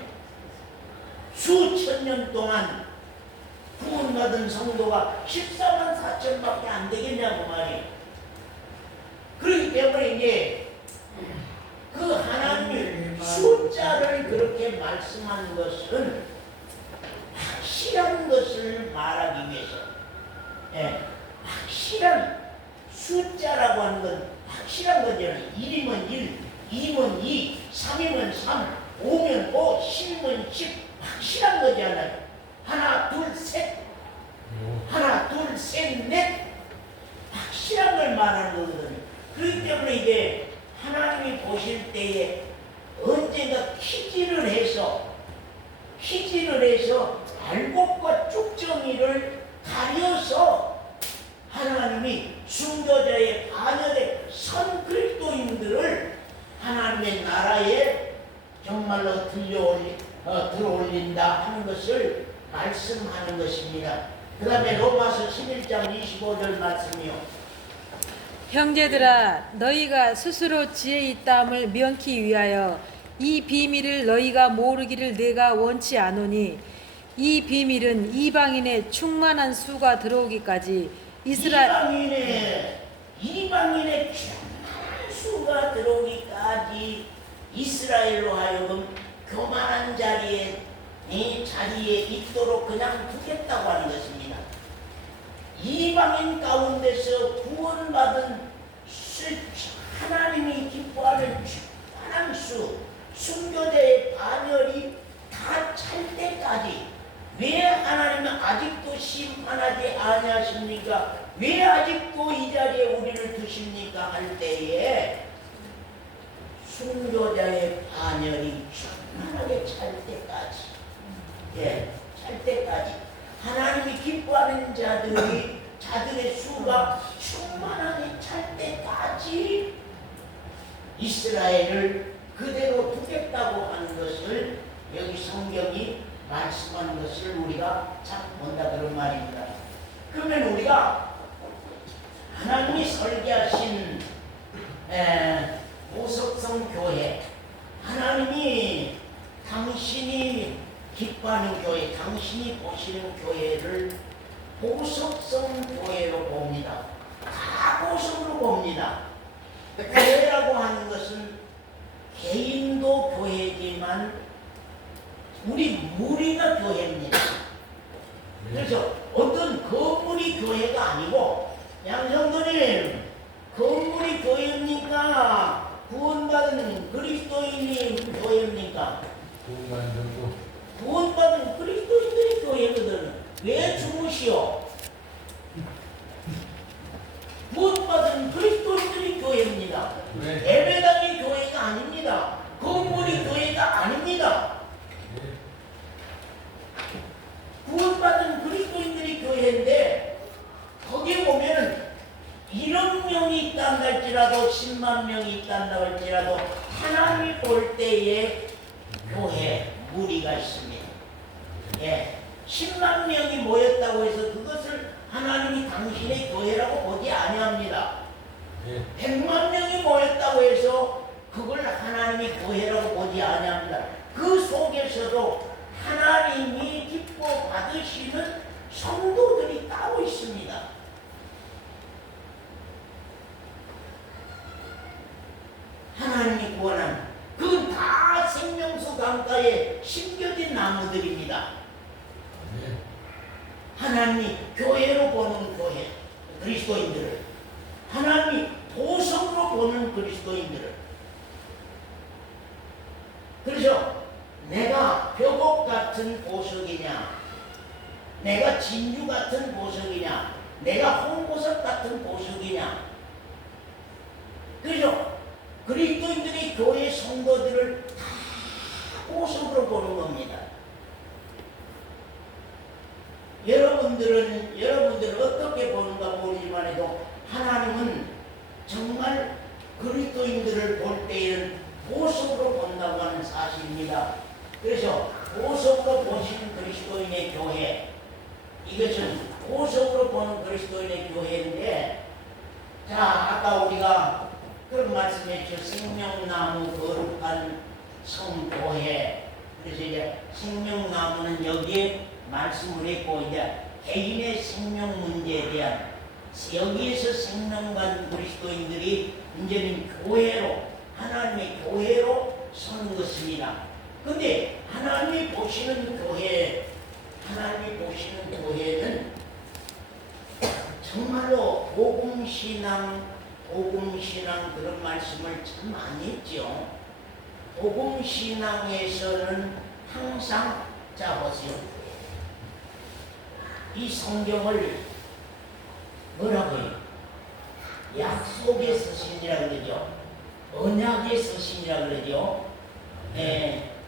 수천 년 동안 구원받은 성도가 14만 4천밖에 안 되겠냐고 말이에요. 그렇기 때문에 이제 그 하나님의 숫자를 그렇게 말씀한 것은 확실한 것을 말하기 위해서, 예, 확실한 숫자라고 하는 건 확실한 거잖아요. 1이면 1, 2면 2, 3이면 3, 5면 5, 10면 10, 확실한 거잖아요. 하나, 둘, 셋, 하나, 둘, 셋, 넷, 확실한 걸 말하는 거거든요. 그렇기 때문에 이제 하나님이 보실 때에 언젠가 퀴즈를 해서 알곡과 쭉정이를 가려서 하나님이 순교자의 반열의 선 그리스도인들을 하나님의 나라에 정말로 들어올린다 하는 것을 말씀하는 것입니다. 그 다음에 로마서 11장 25절 말씀이요. 형제들아 너희가 스스로 지혜 있다함을 명키 위하여 이 비밀을 너희가 모르기를 내가 원치 않으니 이 비밀은 이방인의 충만한 수가 들어오기까지 이방인의 충만한 수가 들어오기까지 이스라엘로 하여금 교만한 자리에 있도록 그냥 두겠다고 하는 것입니다. 이방인 가운데서 구원받은 하나님이 기뻐하는 충만한 순교자의 반열이 다 찰 때까지 왜 하나님은 아직도 심판하지 아니하십니까? 왜 아직도 이 자리에 우리를 두십니까? 할 때에 순교자의 반열이 충만하게 찰 때까지, 찰 때까지 하나님이 기뻐하는 자들의 수가 충만하게 찰 때까지 이스라엘을 그대로 두겠다고 하는 것을 여기 성경이 말씀하는 것을 우리가 참 본다 그런 말입니다. 그러면 우리가 하나님이 설계하신 보석성 교회, 하나님이 당신이 기뻐하는 교회, 당신이 보시는 교회를 보석성 교회로 봅니다. 다 보석으로 봅니다. 교회라고 하는 것은 개인도 교회지만 우리 무리가 교회입니다. 그래서 어떤 건물이 교회가 아니고, 양성도님 건물이 교회입니까? 구원받은 그리스도인이 교회입니까? 구원받은 그리스도인들이 교회거든. 왜 주무시오? 구원받은 그리스도인들이 교회입니다. 예배당이 교회가 아닙니다. 건물이 교회가 아닙니다. 구원받은 그리스도인들이 교회인데, 거기에 보면 1억 명이 있다 할지라도 10만 명이 있다 할지라도 하나님이 볼 때에 교회 무리가 있습니다. 10만 명이 모였다고 해서 그것을 하나님이 당신의 교회라고 보지 아니합니다. 100만 명이 모였다고 해서 그걸 하나님이 교회라고 보지 아니합니다. 그 속에서도 하나님이 기뻐 받으시는 성도들이 따로 있습니다. 하나님이 구원한 그건 다 생명수 강가에 심겨진 나무들입니다. 하나님이 교회로 보는 교회, 그리스도인들을, 하나님이 보석으로 보는 그리스도인들을. 그래서 내가 벽옥 같은 보석이냐, 내가 진주 같은 보석이냐, 내가 홍보석 같은 보석이냐. 그래서 그리스도인들이 교회 성도들을 다 보석으로 보는 겁니다. 여러분들은 어떻게 보는가 모르지만 해도 하나님은 정말 그리스도인들을 볼 때에는 보석으로 본다고 하는 사실입니다. 그래서 보석으로 보시는 그리스도인의 교회, 이것은 보석으로 보는 그리스도인의 교회인데, 자, 아까 우리가 그런 말씀했죠. 생명나무 거룩한 성교회. 그래서 이제 생명나무는 여기에 말씀을 했고, 이제 개인의 생명 문제에 대한, 여기에서 생명받은 그리스도인들이 이제는 교회로, 하나님의 교회로 서는 것입니다. 근데 하나님이 보시는 교회, 하나님이 보시는 교회는 정말로 복음신앙 그런 말씀을 참 많이 했죠. 복음신앙에서는 항상, 자 보세요, 이 성경을 뭐라고 해요? 약속의 서신이라고 그러죠. 언약의 서신이라고 그러죠.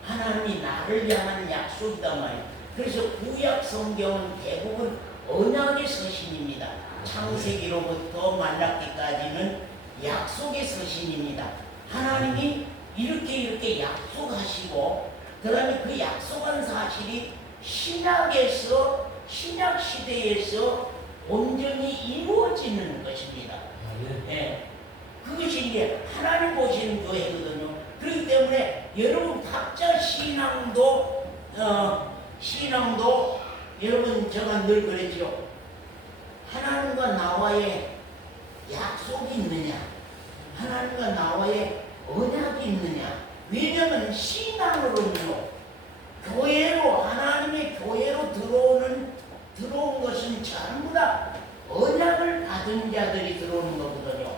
하나님이 나를 향한 약속이다 말이에요. 그래서 구약 성경은 대부분 언약의 서신입니다. 창세기로부터 말라기까지는 약속의 서신입니다. 하나님이 이렇게 약속하시고, 그 다음에 그 약속한 사실이 신약 시대에서 온전히 이루어지는 것입니다. 그것이 이제 하나님 보시는 교회거든요. 그렇기 때문에 여러분 각자 신앙도 여러분 제가 늘 그랬죠. 하나님과 나와의 약속이 있느냐, 하나님과 나와의 언약이 있느냐. 왜냐하면 신앙으로는요, 교회로, 하나님의 교회로 들어온 것은 전부 다 언약을 받은 자들이 들어오는 거거든요.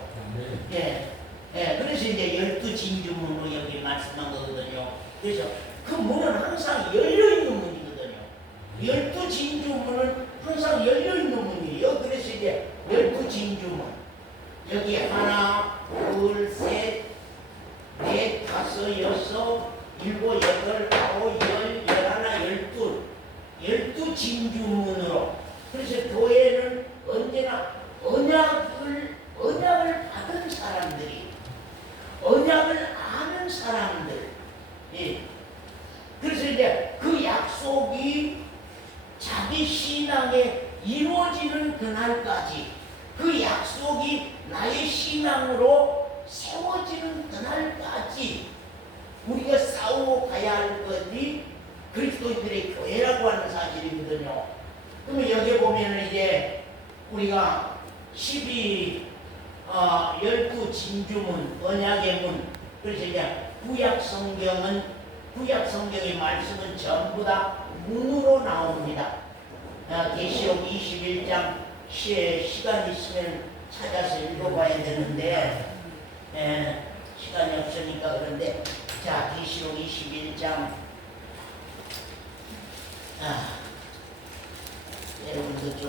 예, 그래서 이제 12진주문으로 여기 말씀한 거거든요. 그래서 그 문은 항상 열려있는 문이거든요. 12진주문은 항상 열려있는 문이에요. 그래서 이제 12진주문. 여기 하나, 둘, 셋, 넷, 다섯, 여섯, 일곱, 여덟, 아홉, 열, 열하나, 열둘. 12진주문으로. 그래서 교회는 언제나 언약을 받은 사람들이, 언약을 아는 사람들. 예. 그래서 이제 그 약속이 자기 신앙에 이루어지는 그날까지, 그 약속이 나의 신앙으로 세워지는 그날까지 우리가 싸우고 가야 할 것이 그리스도인들의 교회라고 하는 사실이거든요. 그러면 여기 보면은 이제 우리가 12진주문, 언약의 문, 그래서 이제 구약 성경의 말씀은 전부 다 문으로 나옵니다. 계시록 21장 시간 있으면 찾아서 읽어봐야 되는데 시간이 없으니까 그런데 자 계시록 21장 여러분도 좀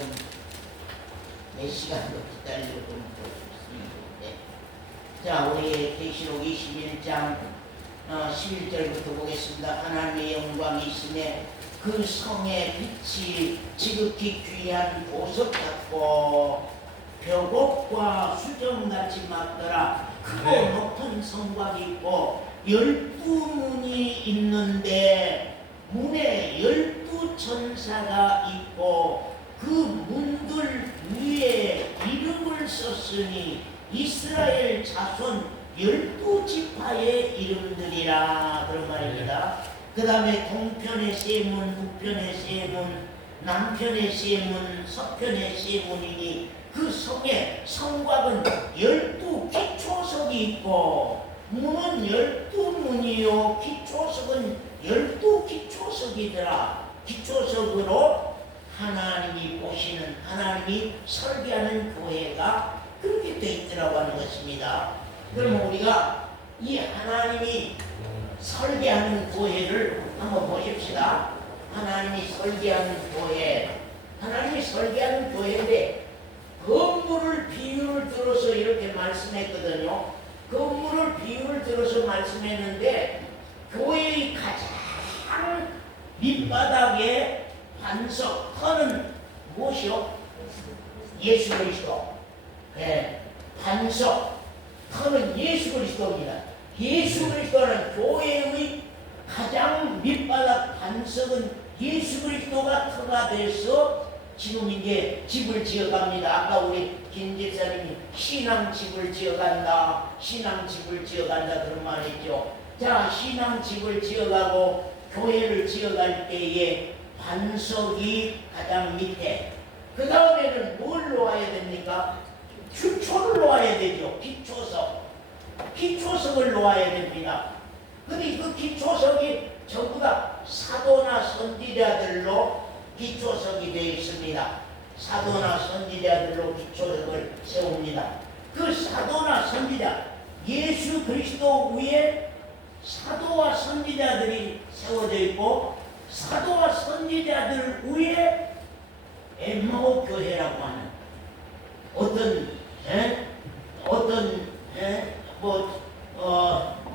몇 시간도 기다리고 좀 보겠습니다. 자 우리 계시록 21장 11절부터 보겠습니다. 하나님의 영광이 있음에 그 성의 빛이 지극히 귀한 보석 같고 벽옥과 수정같이 맞더라. 크고 높은 성곽이 있고 12문이 있는데 문에 12천사가 있고 그 문들 위에 이름을 썼으니 이스라엘 자손 12지파의 이름들이라 그런 말입니다. 그 다음에 동편의 세 문, 북편의 세 문, 남편의 세 문, 서편의 세 문이니 그 성에 성곽은 12기초석이 있고 문은 12문이요 기초석은 12기초석이더라. 기초석으로 하나님이 보시는, 하나님이 설계하는 교회가 그렇게 되어 있더라고 하는 것입니다. 그러면 우리가 이 하나님이 설계하는 교회를 한번 보십시다. 하나님이 설계하는 교회, 하나님이 설계하는 교회인데 건물을 비유를 들어서 이렇게 말씀했거든요. 건물을 비유를 들어서 말씀했는데 교회의 가장 밑바닥에 반석, 터는 무엇이요? 예수 그리스도. 네, 반석, 터는 예수 그리스도입니다. 예수 그리스도는 교회의 가장 밑바닥 반석은 예수 그리스도가 터가 돼서 지금 이제 집을 지어갑니다. 아까 우리 김 집사님이 신앙집을 지어간다, 신앙집을 지어간다 그런 말했죠. 자, 신앙집을 지어가고 교회를 지어갈 때에 반석이 가장 밑에, 그 다음에는 뭘 놓아야 됩니까? 기초를 놓아야 되죠. 기초석. 기초석을 놓아야 됩니다. 근데 그 기초석이 전부 다 사도나 선지자들로 기초석이 되어 있습니다. 사도나 선지자들로 기초석을 세웁니다. 그 사도나 선지자, 예수 그리스도 위에 사도와 선지자들이 세워져 있고 사도와 선지자들 위에 엠마오 교회라고 하는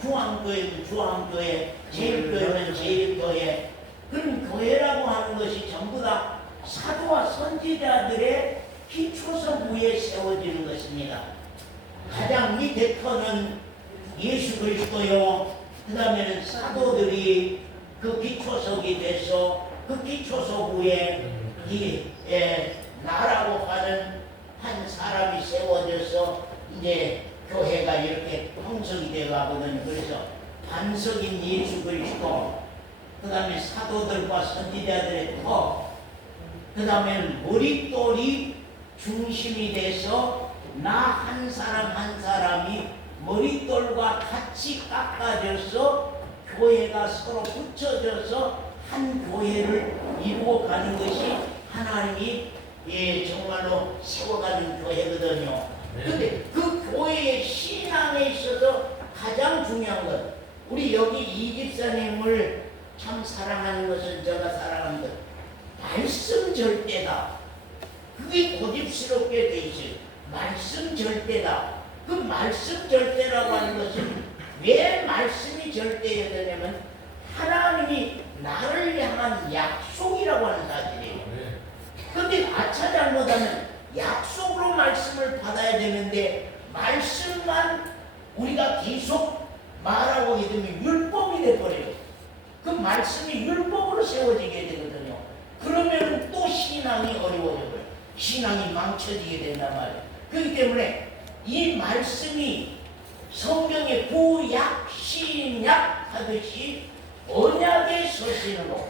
중앙교회는 중앙교회, 제일교회는 제일교회, 그런 교회라고 하는 것이 전부 다 사도와 선지자들의 기초석 위에 세워지는 것입니다. 가장 밑에 터는 예수 그리스도요. 그 다음에는 사도들이 그 기초석이 돼서 그 기초석 위에 나라고 하는 한 사람이 세워져서 이제 교회가 이렇게 형성이 되어 가거든요. 그래서 반석인 예수 그리스도, 그 다음에 사도들과 선지자들의 터, 그 다음에 머릿돌이 중심이 돼서 나 한 사람 한 사람이 머릿돌과 같이 깎아져서 교회가 서로 붙여져서 한 교회를 이루어가는 것이 하나님이 정말로 세워가는 교회거든요. 근데 그 교회의 신앙에 있어서 중요한 건 우리 여기 이 집사님을 참 사랑하는 것은 제가 사랑하는 것 말씀 절대다. 그게 고집스럽게 돼 있어요. 말씀 절대다. 그 말씀 절대라고 하는 것은 왜 말씀이 절대해야 되냐면 하나님이 나를 향한 약속이라고 하는 사실이에요. 그런데 아차 잘못하면 약속으로 말씀을 받아야 되는데 말씀만 우리가 계속 말하고 있으면 율법이 돼버려요. 그 말씀이 율법으로 세워지게 되거든요. 그러면 또 신앙이 어려워져요. 신앙이 망쳐지게 된단 말이에요. 그렇기 때문에 이 말씀이 성경의 구약, 신약 하듯이 언약의 서신으로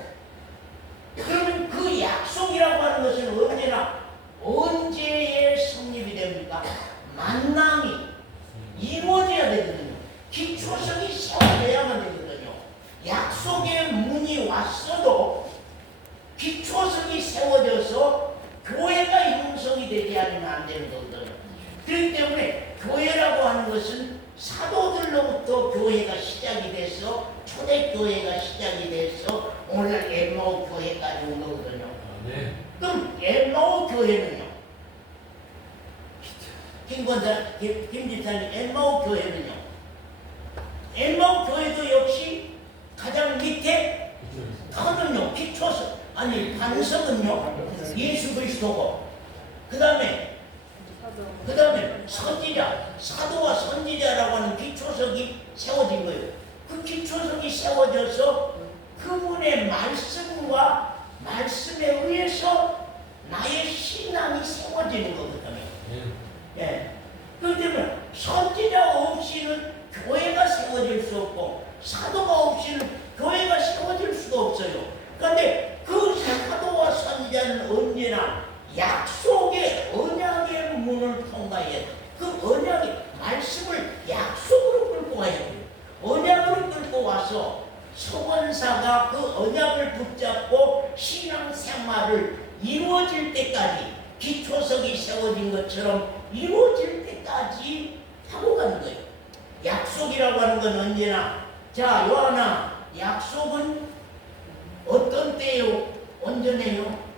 그러면 그 약속이라고 하는 것은 언제나 언제에 성립이 됩니까? 만남이 이루어져야 되거든요. 기초성이 세워져야만 되거든요. 약속의 문이 왔어도 기초성이 세워져서 교회가 형성이 되지 않으면 안 되는 거거든요. 그렇기 때문에 교회라고 하는 것은 사도들로부터 교회가 시작이 돼서 초대교회가 시작이 돼서 오늘날 엠마오 교회까지 온 거거든요. 네. 그럼 엠마오 교회는요? 김집사님 엠마오 교회는요? 엠마오 교회도 역시 가장 밑에 터는요, 기초서 아니 반석은요 예수 그리스도고 그 다음에 선지자, 사도와 선지자라고 하는 기초석이 세워진 거예요. 그 기초석이 세워져서 그분의 말씀과 말씀에 의해서 나의 신앙이 세워지는 거거든요. 예. 그렇기 때문에 선지자 없이는 교회가 세워질 수 없고 사도가 없이는 교회가 세워질 수도 없어요. 그런데 그 사도와 선지자는 언제나 약속의 언약의 문을 통과해야 돼. 그 언약의 말씀을 약속으로 끌고 가야 돼요. 언약으로 끌고 와서 서원사가 그 언약을 붙잡고 신앙생활을 이루어질 때까지 기초석이 세워진 것처럼 이루어질 때까지 하고 가는 거예요. 약속이라고 하는 건 언제나 자 요한아 약속은 어떤 때요? 언제네요?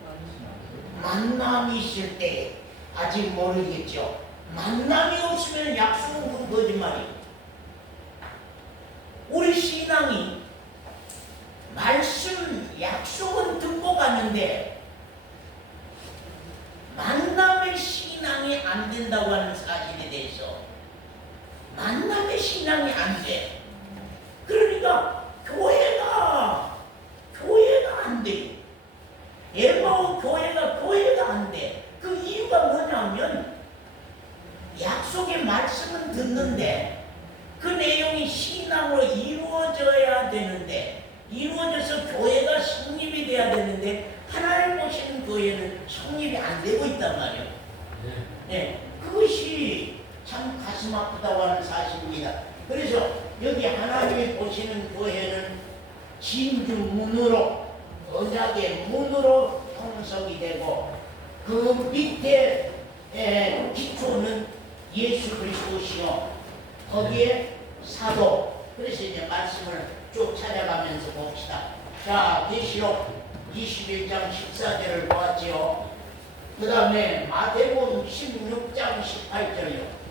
만남이 있을 때 아직 모르겠죠. 만남이 없으면 약속은 그 거짓말이에요. 우리 신앙이 말씀 약속은 듣고 갔는데 만남의 신앙이 안 된다고 하는 사실에 대해서 만남의 신앙이 안 돼. 그러니까 교회가 안 돼. 엠마오 교회가 안 돼. 그 이유가 뭐냐면 약속의 말씀은 듣는데 그 내용이 신앙으로 이루어져야 되는데 이루어져서 교회가 성립이 돼야 되는데 하나님 보시는 교회는 성립이 안 되고 있단 말이에요. 네, 그것이 참 가슴 아프다고 하는 사실입니다. 그래서 여기 하나님이 보시는 교회는 진주 문으로 언약의 문으로 형성이 되고 그 밑에 기초는 예수 그리스도시요 거기에 사도. 그래서 이제 말씀을 쭉 찾아가면서 봅시다. 자, 계시록 21장 14절을 보았지요. 그 다음에 마태복음 16장 18절이요.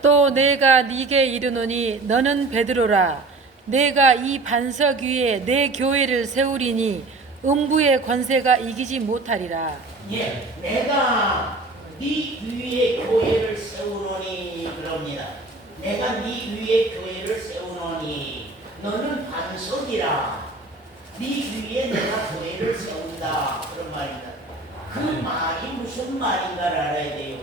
또 내가 네게 이르노니 너는 베드로라. 내가 이 반석 위에 내 교회를 세우리니 음부의 권세가 이기지 못하리라. 예, 내가 네 위에 교회를 세우노니 그럽니다. 내가 네 위에 교회를 세우노니 너는 반석이라. 네 위에 내가 교회를 세운다. 그런 말입니다. 그 말이 무슨 말인가를 알아야 돼요.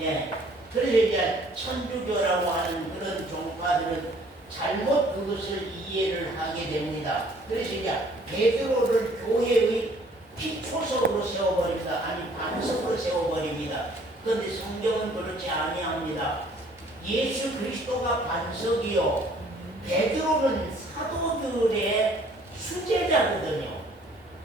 예. 그래서 이제 천주교라고 하는 그런 종파들은 잘못 그것을 이해를 하게 됩니다. 그래서 이제 베드로를 교회의 기초석으로 세워버립니다. 아니 반석으로 세워버립니다. 그런데 성경은 그렇지 아니합니다. 예수 그리스도가 반석이요 베드로는 사도들의 수제자거든요.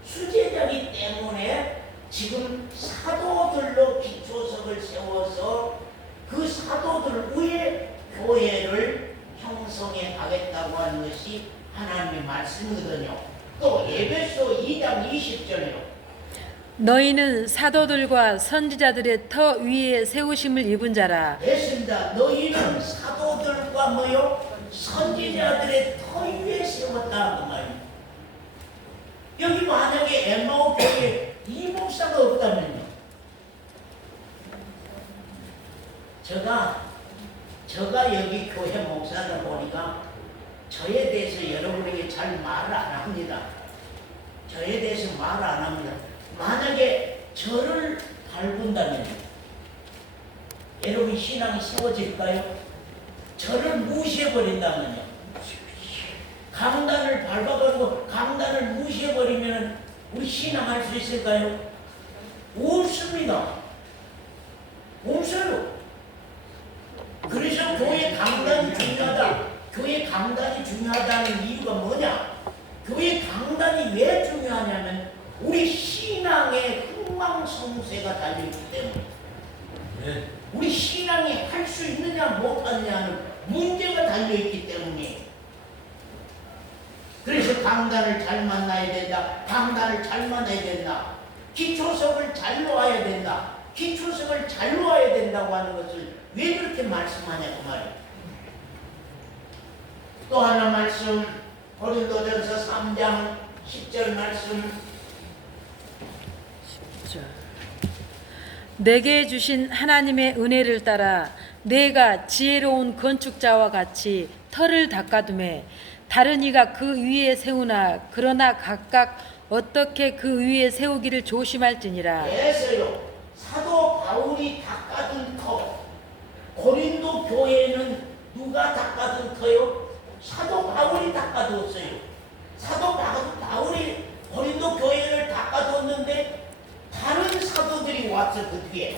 수제자이기 때문에 지금 사도들로 기초석을 세워서 그 사도들 위에 교회를 형성해 가겠다고 하는 것이 하나님의 말씀이거든요. 또 에베소 2장 20절에요. 너희는 사도들과 선지자들의 터 위에 세우심을 입은 자라. 됐습니다. 너희는 사도들과 뭐요? 선지자들의 터 위에 세웠다 그 말이에요. 여기 만약에 엠마오 교회에 이 목사가 없다면요. 제가 여기 교회 목사를 보니까 저에 대해서 여러분에게 잘 말을 안 합니다. 저에 대해서 말을 안 합니다. 만약에 저를 밟은다면 여러분 신앙이 세워질까요? 저를 무시해버린다면요. 강단을 밟아가지고 강단을 무시해버리면 우리 신앙할 수 있을까요? 없습니다. 없어요. 그래서 교회 강단이 중요하다. 교회 강단이 중요하다는 이유가 뭐냐? 교회 강단이 왜 중요하냐면 우리 신앙의 흥망성쇠가 달려있기 때문에 우리 신앙이 할 수 있느냐 못하느냐는 문제가 달려있기 때문에 그래서 강단을 잘 만나야 된다. 강단을 잘 만나야 된다. 기초석을 잘 놓아야 된다. 기초석을 잘 놓아야 된다고 하는 것을 왜 그렇게 말씀하냐 그 말이에요. 또 하나 말씀 고린도전서 3장 10절 말씀. 내게 주신 하나님의 은혜를 따라 내가 지혜로운 건축자와 같이 터를 닦아두매 다른 이가 그 위에 세우나 그러나 각각 어떻게 그 위에 세우기를 조심할지니라. 그래서요 사도 바울이 닦아둔 터, 고린도 교회는 누가 닦아둔 터요? 사도 바울이 닦아두었어요. 사도 바울이 고린도 교회를 닦아두었는데 다른 사도들이 와서 그 뒤에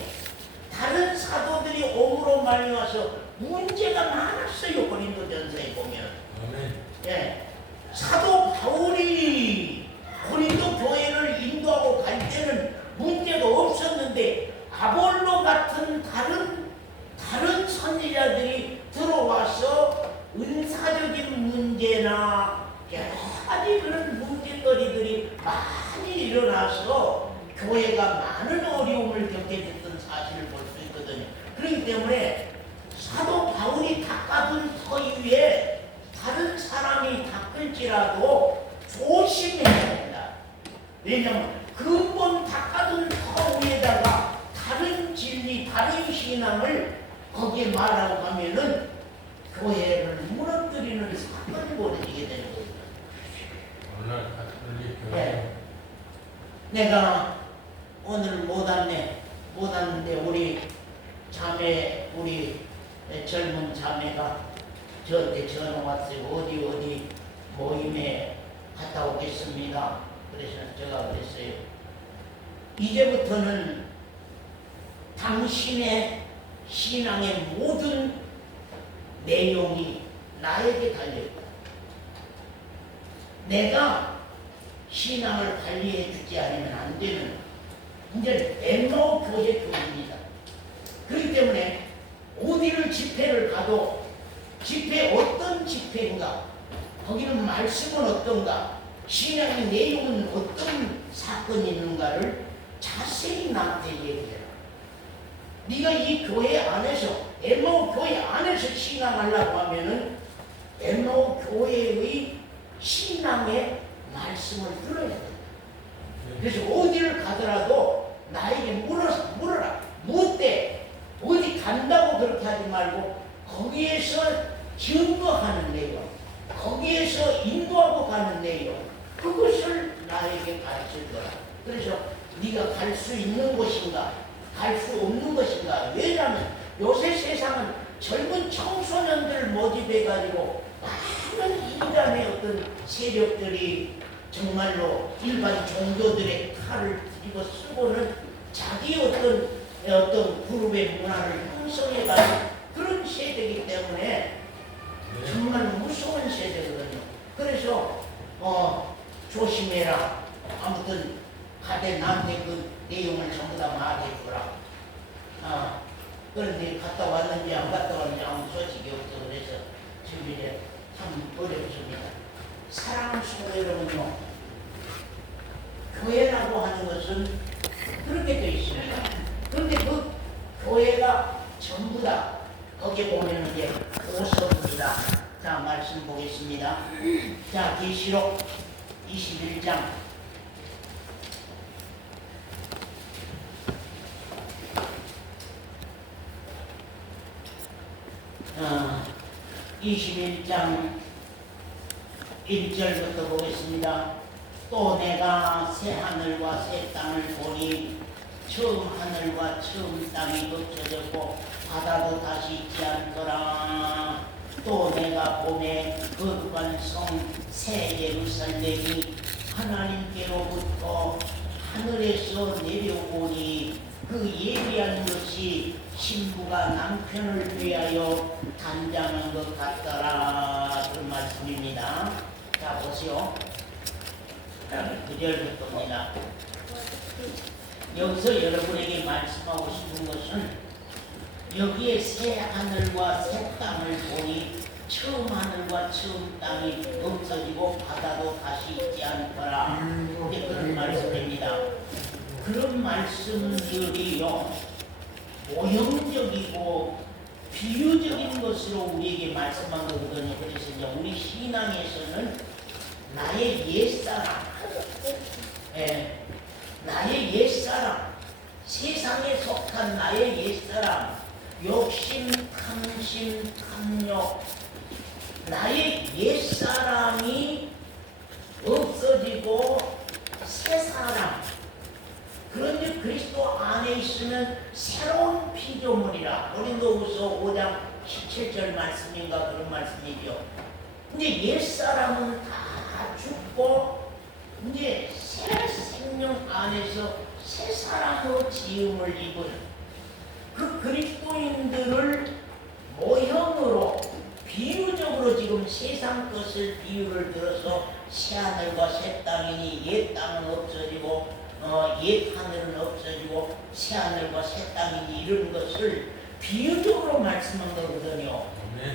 다른 사도들이 옴으로 말미암아서 문제가 많았어요. 고린도전서에 보면. 예, 사도 바울이 고린도 교회를 인도하고 갈 때는 문제가 없었는데 아볼로 같은 다른 선지자들이 들어와서 은사적인 문제나 여러 가지 그런 문제거리들이 많이 일어나서 교회가 많은 어려움을 겪게 됐던 사실을 볼 수 있거든요. 그렇기 때문에 사도 바울이 닦아둔 터 위에 다른 사람이 닦을지라도 조심해야 된다. 왜냐하면 근본 닦아둔 터 위에다가 다른 진리, 다른 신앙을 거기에 말하고 가면은 교회를 무너뜨리는 사건이 벌어지게 되는 겁니다. 네. 내가 오늘 못 왔는데 우리 자매, 우리 젊은 자매가 저한테 전화 왔어요. 어디 모임에 갔다 오겠습니다. 그래서 제가 그랬어요. 이제부터는 당신의 신앙의 모든 내용이 나에게 달려있다. 내가 신앙을 관리해 주지 않으면 안 되는 이제 엠마오 교회 교인이다. 그렇기 때문에 어디를 집회를 가도 집회 어떤 집회인가, 거기는 말씀은 어떤가, 신앙의 내용은 어떤 사건이 있는가를 자세히 나한테 얘기해라. 네가 이 교회 안에서 엠마오 교회 안에서 신앙하려고 하면은 엠마오 교회의 신앙의 말씀을 들어야 된다. 그래서 어디를 가더라도 나에게 물어라. 무엇때 어디 간다고 그렇게 하지 말고 거기에서 증거하는 내용, 거기에서 인도하고 가는 내용, 그것을 나에게 가르칠 거라. 그래서 네가 갈 수 있는 곳인가, 갈 수 없는 것인가. 왜냐하면 요새 세상은 젊은 청소년들 모집해가지고 많은 인간의 어떤 세력들이 정말로 일반 종교들의 칼을 뒤집어 쓰고는 자기 어떤 그룹의 문화를 형성해가는 그런 세대이기 때문에 정말 무서운 세대거든요. 그래서 조심해라. 아무튼 가대 나한테 그 내용을 전부 다 말해주라. 그런데 갔다 왔는지 안 갔다 왔는지 아무 소식이 없어. 그래서 주일에 참 어렵습니다. 사랑하는 성도 여러분요, 교회라고 하는 것은 그렇게 되어 있습니다. 그런데 그 교회가 전부 다 거기에 보면 이제 오서입니다. 자, 말씀 보겠습니다. 자, 계시록 21장 21장 1절부터 보겠습니다. 또 내가 새 하늘과 새 땅을 보니 처음 하늘과 처음 땅이 없어졌고 바다도 다시 있지 않더라. 또 내가 봄에 거룩한 성 새 예루살렘이 하나님께로부터 하늘에서 내려오니 그 예비한 것이 신부가 남편을 위하여 단장한 것 같더라. 그런 말씀입니다. 자, 보세요. 9절부터입니다. 여기서 여러분에게 말씀하고 싶은 것은 여기에 새 하늘과 새 땅을 보니 처음 하늘과 처음 땅이 없어지고 바다도 다시 있지 않더라. 그런 말씀입니다. 그런 말씀들이요, 모형적이고 비유적인 것으로 우리에게 말씀한 거거든요. 그래서 이제 우리 신앙에서는 나의 옛사람, 나의 옛사람, 세상에 속한 나의 옛사람, 욕심, 탐심, 탐욕, 나의 옛사람이 없어지고 새 사람, 그런데 그리스도 안에 있으면 새로운 피조물이라. 고린도후서 5장 17절 말씀인가 그런 말씀이죠. 근데 옛사람은 다 죽고 이제 새 생명 안에서 새 사람으로 지음을 입은 그 그리스도인들을 모형으로 비유적으로 지금 세상 것을 비유를 들어서 새 하늘과 새 땅이니 옛 땅은 없어지고 옛 하늘은 없어지고 새 하늘과 새 땅이니 이런 것을 비유적으로 말씀한 거거든요.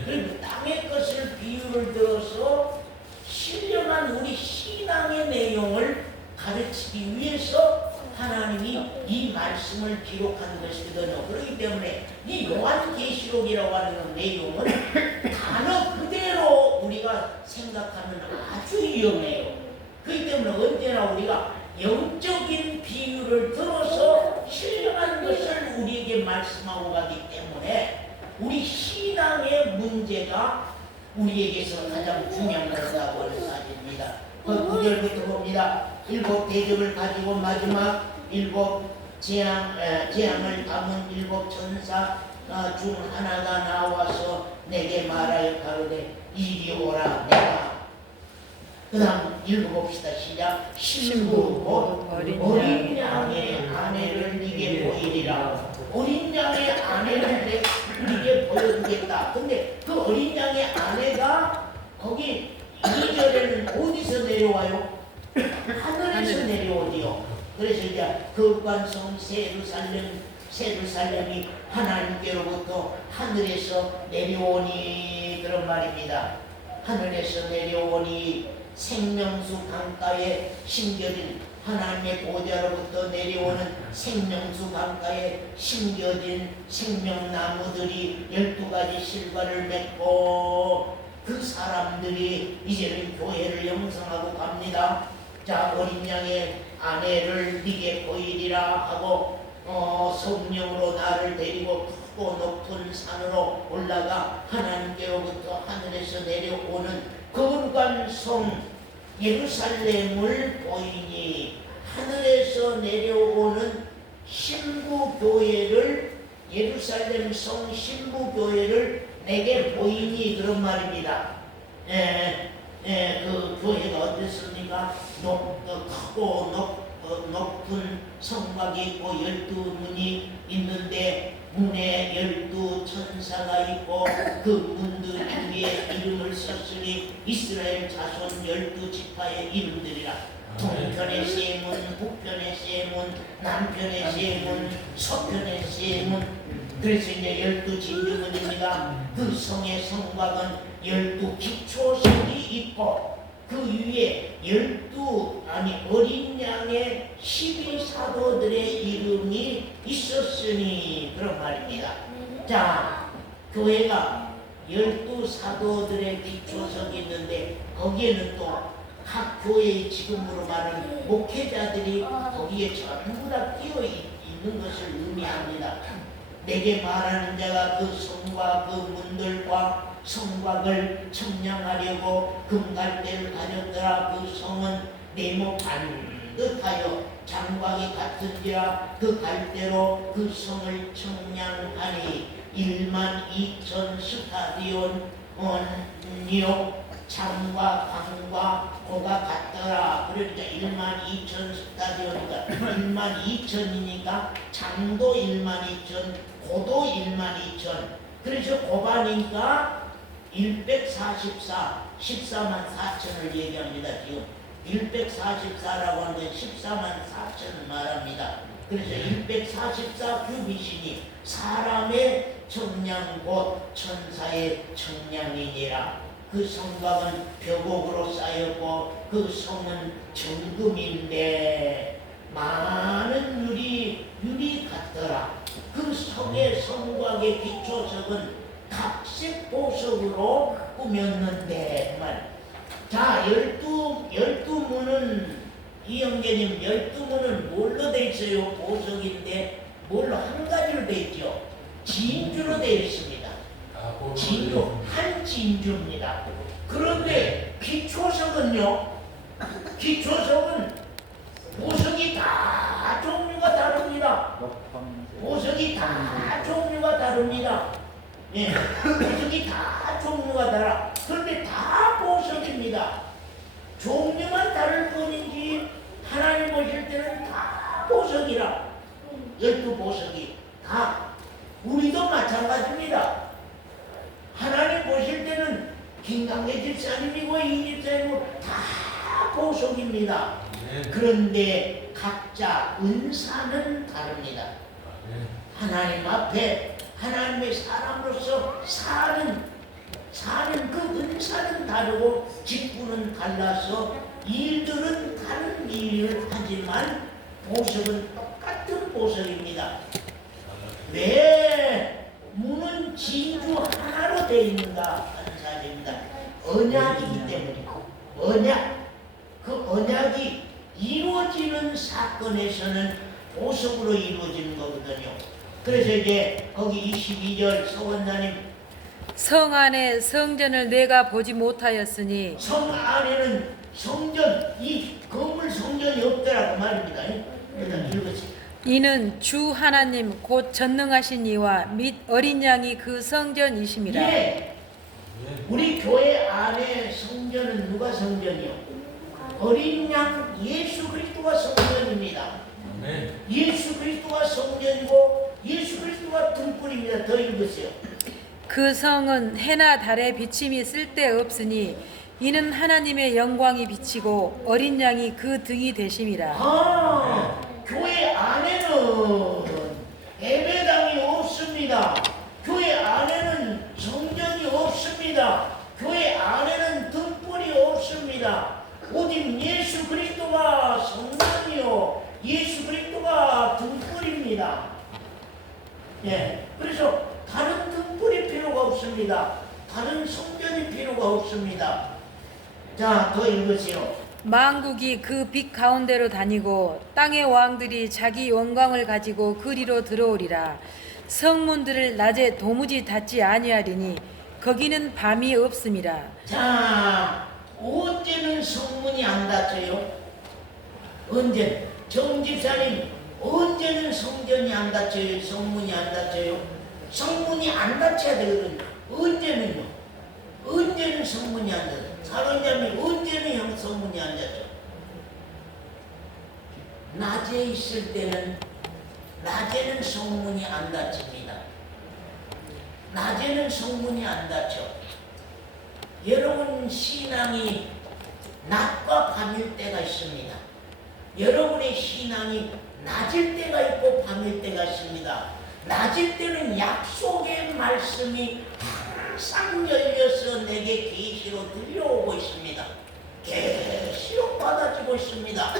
그리고 땅의 것을 비유를 들어서 신령한 우리 신앙의 내용을 가르치기 위해서 하나님이 이 말씀을 기록한 것이거든요. 그렇기 때문에 이 요한계시록이라고 하는 내용은 단어 그대로 우리가 생각하면 아주 위험해요. 그렇기 때문에 언제나 우리가 영적인 비유를 들어서 신령한 것을 우리에게 말씀하고 가기 때문에 우리 신앙의 문제가 우리에게서 가장 중요한 것이라고 하는 사실입니다. 그 9절부터 봅니다. 7 대접을 가지고 마지막 7 재앙을 담은 7 천사 중 하나가 나와서 내게 말하여 가로되 이리 오라. 내가 그 다음 읽어봅시다. 시작. 신부 곧 어린 양의 아내를 네게 보이리라. 어린 양의 아내를 네게 보여주겠다. 근데 그 어린 양의 아내가 거기 2절에는 어디서 내려와요? 하늘에서 내려오지요. 그래서 이제 거룩한 성 예루살렘이 하나님께로부터 하늘에서 내려오니 그런 말입니다. 하늘에서 내려오니 생명수 강가에 심겨진 하나님의 보좌로부터 내려오는 생명수 강가에 심겨진 생명나무들이 12가지 실과를 맺고 그 사람들이 이제는 교회를 형성하고 갑니다. 자, 어린 양의 아내를 네게 보이리라 하고 성령으로 나를 데리고 크고 높은 산으로 올라가 하나님께로부터 하늘에서 내려오는 거룩한 성 예루살렘을 보이니 하늘에서 내려오는 신부교회를 예루살렘 성 신부교회를 내게 보이니 그런 말입니다. 그 교회가 어땠습니까? 크고 높은 성막이 있고 12문이 있는데 문에 12천사가 있고 그 문들 위에 이름을 썼으니 이스라엘 자손 12지파의 이름들이라. 동편의 세 문, 북편의 세 문, 남편의 세 문, 서편의 세 문. 그래서 이제 12진주문입니다. 그 성의 성곽은 12기초석이 있고 그 위에 어린 양의 12사도들의 이름이 있었으니 그런 말입니다. 자, 교회가 12사도들의 기초석이 있는데 거기에는 또 각 교회의 지금으로 말하는 목회자들이 거기에 전부 다 끼어 있는 것을 의미합니다. 내게 말하는 자가 그 성과 그 문들과 성곽을 청량하려고 금갈대를 가졌더라. 그 성은 네모 반듯하여 장곽이 같은지라 그 갈대로 그 성을 청량하니 12,000 스타디온이요 장과 강과 고가 같더라. 그러니까 12,000 스타디온이니까 12,000이니까 장도 12,000 고도 12,000 그래서 고바니까 144 14만 4천을 얘기합니다. 지금 144라고 하는 게 14만 4천을 말합니다. 그래서 144 규빗이니 사람의 청량 곧 천사의 청량이니라. 그 성곽은 벽옥으로 쌓였고 그 성은 정금인데 많은 유리 같더라. 그 성의 성곽의 기초석은 각색 보석으로 꾸몄는데 말. 자, 12문은 이영계님 12문은 뭘로 돼 있어요? 보석인데 뭘로 한 가지로 돼 있죠? 진주로 돼 있습니다. 진주, 한 진주입니다. 그런데 기초석은요? 기초석은 보석이 다 종류가 다릅니다. 보석이 다 종류가 다릅니다. 예, 보석이 다 종류가 달라. 그런데 다 보석입니다. 종류만 다를 뿐이지 하나님 보실 때는 다 보석이라. 12보석이 다. 우리도 마찬가지입니다. 하나님 보실 때는 김강래 집사님이고 이 집사님이고 다 보석입니다. 그런데 각자 은사는 다릅니다. 하나님 앞에 하나님의 사람으로서 사는 그 은사는 다르고 직분은 달라서 일들은 다른 일을 하지만 보석은 똑같은 보석입니다. 왜 문은 진주 하나로 되어 있는가 하는 사실입니다. 언약이기 때문이고 언약, 그 언약이 이루어지는 사건에서는 보석으로 이루어지는 거거든요. 그래서 이제 거기 22절 서원자님 성 안에 성전을 내가 보지 못하였으니 성 안에는 성전, 이 건물 성전이 없더라고 말입니다. 일단 읽으세요. 이는 주 하나님 곧 전능하신 이와 및 어린 양이 그 성전이심이라. 예. 우리 교회 안에 성전은 누가 성전이요? 어린 양 예수 그리스도가 성전입니다. 예수 그리스도가 성전이고 예수 그리스도가 등불입니다. 더 읽으세요. 그 성은 해나 달의 비침이 쓸데없으니 이는 하나님의 영광이 비치고 어린 양이 그 등이 되심이라. 교회 안에는 예배당이 없습니다. 교회 안에는 성전이 없습니다. 교회 안에는 등불이 없습니다. 오직 예수 그리스도가 성전이요 예수 그리스도가 등불입니다. 예, 그래서 다른 등불이 필요가 없습니다. 다른 성전이 필요가 없습니다. 자, 더 읽으세요. 만국이 그 빛 가운데로 다니고 땅의 왕들이 자기 영광을 가지고 그리로 들어오리라. 성문들을 낮에 도무지 닫지 아니하리니 거기는 밤이 없음이라. 자, 언제는 성문이 안 닫혀요? 언제? 정집사님, 언제는 성전이 안 닫혀요? 성문이 안 닫혀요? 성문이 안 닫혀야 되거든요. 언제는요? 언제는 성문이 안 닫혀요? 사랑자님, 언제는 성문이 안 닫혀요? 낮에 있을 때는 낮에는 성문이 안 닫힙니다. 낮에는 성문이 안 닫혀. 여러분 신앙이 낮과 밤일 때가 있습니다. 여러분의 신앙이 낮일 때가 있고 밤일 때가 있습니다. 낮일 때는 약속의 말씀이 항상 열려서 내게 계시로 들려오고 있습니다. 계시로 받아지고 있습니다.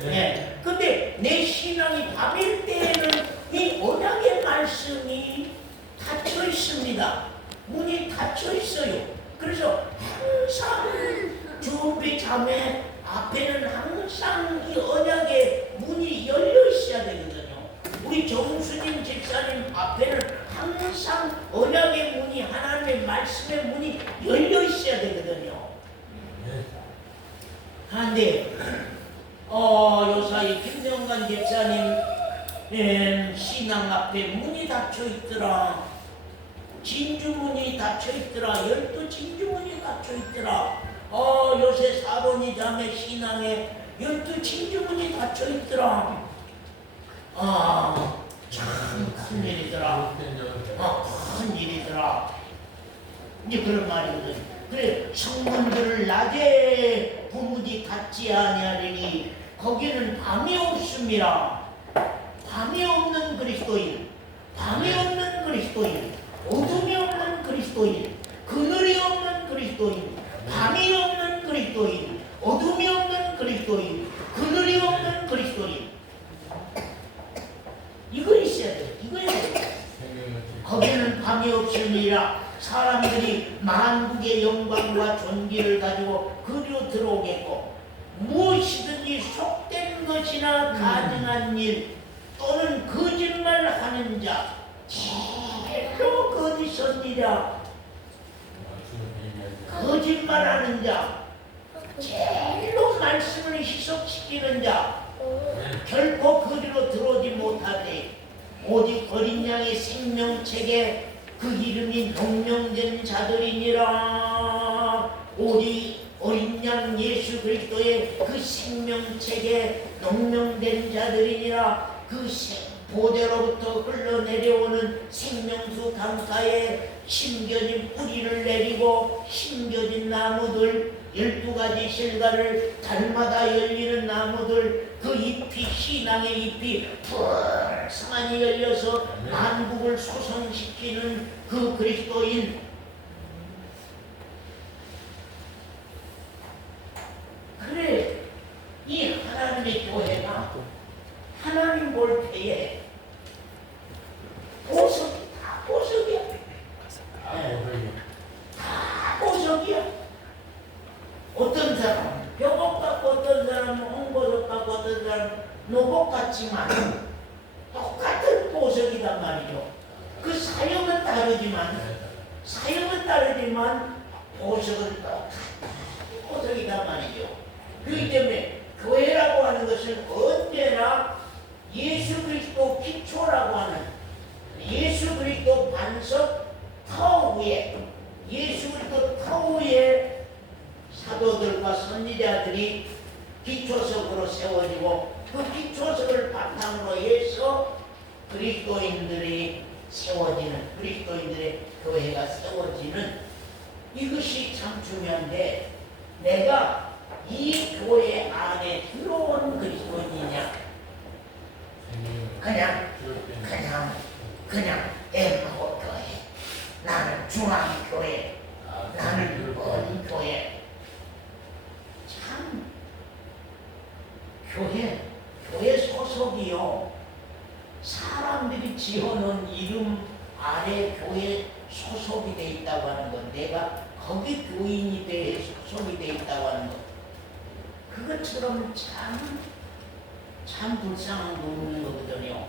네. 근데 내 신앙이 밤일 때에는 이 언약의 말씀이 닫혀 있습니다. 문이 닫혀 있어요. 그래서 항상 준비 자매 앞에는 항상 이 언약의 문이 열려 있어야 되거든요. 우리 정수님 집사님 앞에는 항상 언약의 문이, 하나님의 말씀의 문이 열려 있어야 되거든요. 그런데 요사이 김정관 집사님 신앙 앞에 문이 닫혀 있더라. 진주문이 닫혀 있더라. 12 진주문이 닫혀 있더라. 요새 사돈이 자매 신앙에 12 진주문이 닫혀 있더라. 참 큰일이더라. 큰일이더라. 이제 그런 말이거든. 그래, 성문들을 낮에 부무지 닫지 아니하리니 거기는 밤이 없습니다. 밤이 없는 그리스도인, 밤이 없는 그리스도인, 어둠이 없는 그리스도인, 그늘이 없는 그리스도인, 밤이 없는 그리스도인, 어둠이 없는 그리스도인, 그늘이 없는 그리스도인. 이거 있어야 돼. 이거야 돼. 거기는 밤이 없으니라. 사람들이 만국의 영광과 존귀를 가지고 그리로 들어오겠고, 무엇이든지 속된 것이나 가증한 일 또는 거짓말하는 자, 제일로 거짓선이라. 거짓말하는 자, 제일로 말씀을 희석시키는 자, 결코 그리로 들어오지 못하되 오직 어린 양의 생명책에 그 이름이 명령된 자들이니라. 오직 어린 양 예수 그리스도의 그 생명책에 명령된 자들이니라. 그 보대로부터 흘러내려오는 생명수 강가에 심겨진 뿌리를 내리고 심겨진 나무들, 12가지 실과를 달마다 열리는 나무들, 그 잎이, 신앙의 잎이 불쌍하니 열려서 만국을 소성시키는 그 그리스도인. 그래, 이 하나님의 교회가 하나님 볼 때에 보석이 다 보석이야. 다 보석이야. 어떤 사람 벽옥 같고, 어떤 사람은 홍보석 같고, 어떤 사람은 노복 같지만 똑같은 보석이란 말이죠. 그 사역은 다르지만 보석은 똑같은 보석이란 말이죠. 그렇기 때문에 교회라고 하는 것은 언제나 예수 그리스도 기초라고 하는, 예수 그리스도 반석 터 위에, 예수 그리스도 터 위에 사도들과 선지자들이 기초석으로 세워지고, 그 기초석을 바탕으로 해서 그리스도인들이 세워지는, 그리스도인들의 교회가 세워지는, 이것이 참 중요한데, 내가 이 교회 안에 들어온 그리스도인이냐, 그냥 엠마오교회, 나는 중앙교회, 나는 언교회. 참 교회 소속이요, 사람들이 지어놓은 이름 아래 교회 소속이 돼 있다고 하는 것, 내가 거기 교인이 돼 소속이 돼 있다고 하는 것, 그것처럼 참 불쌍한 거 없는 거거든요.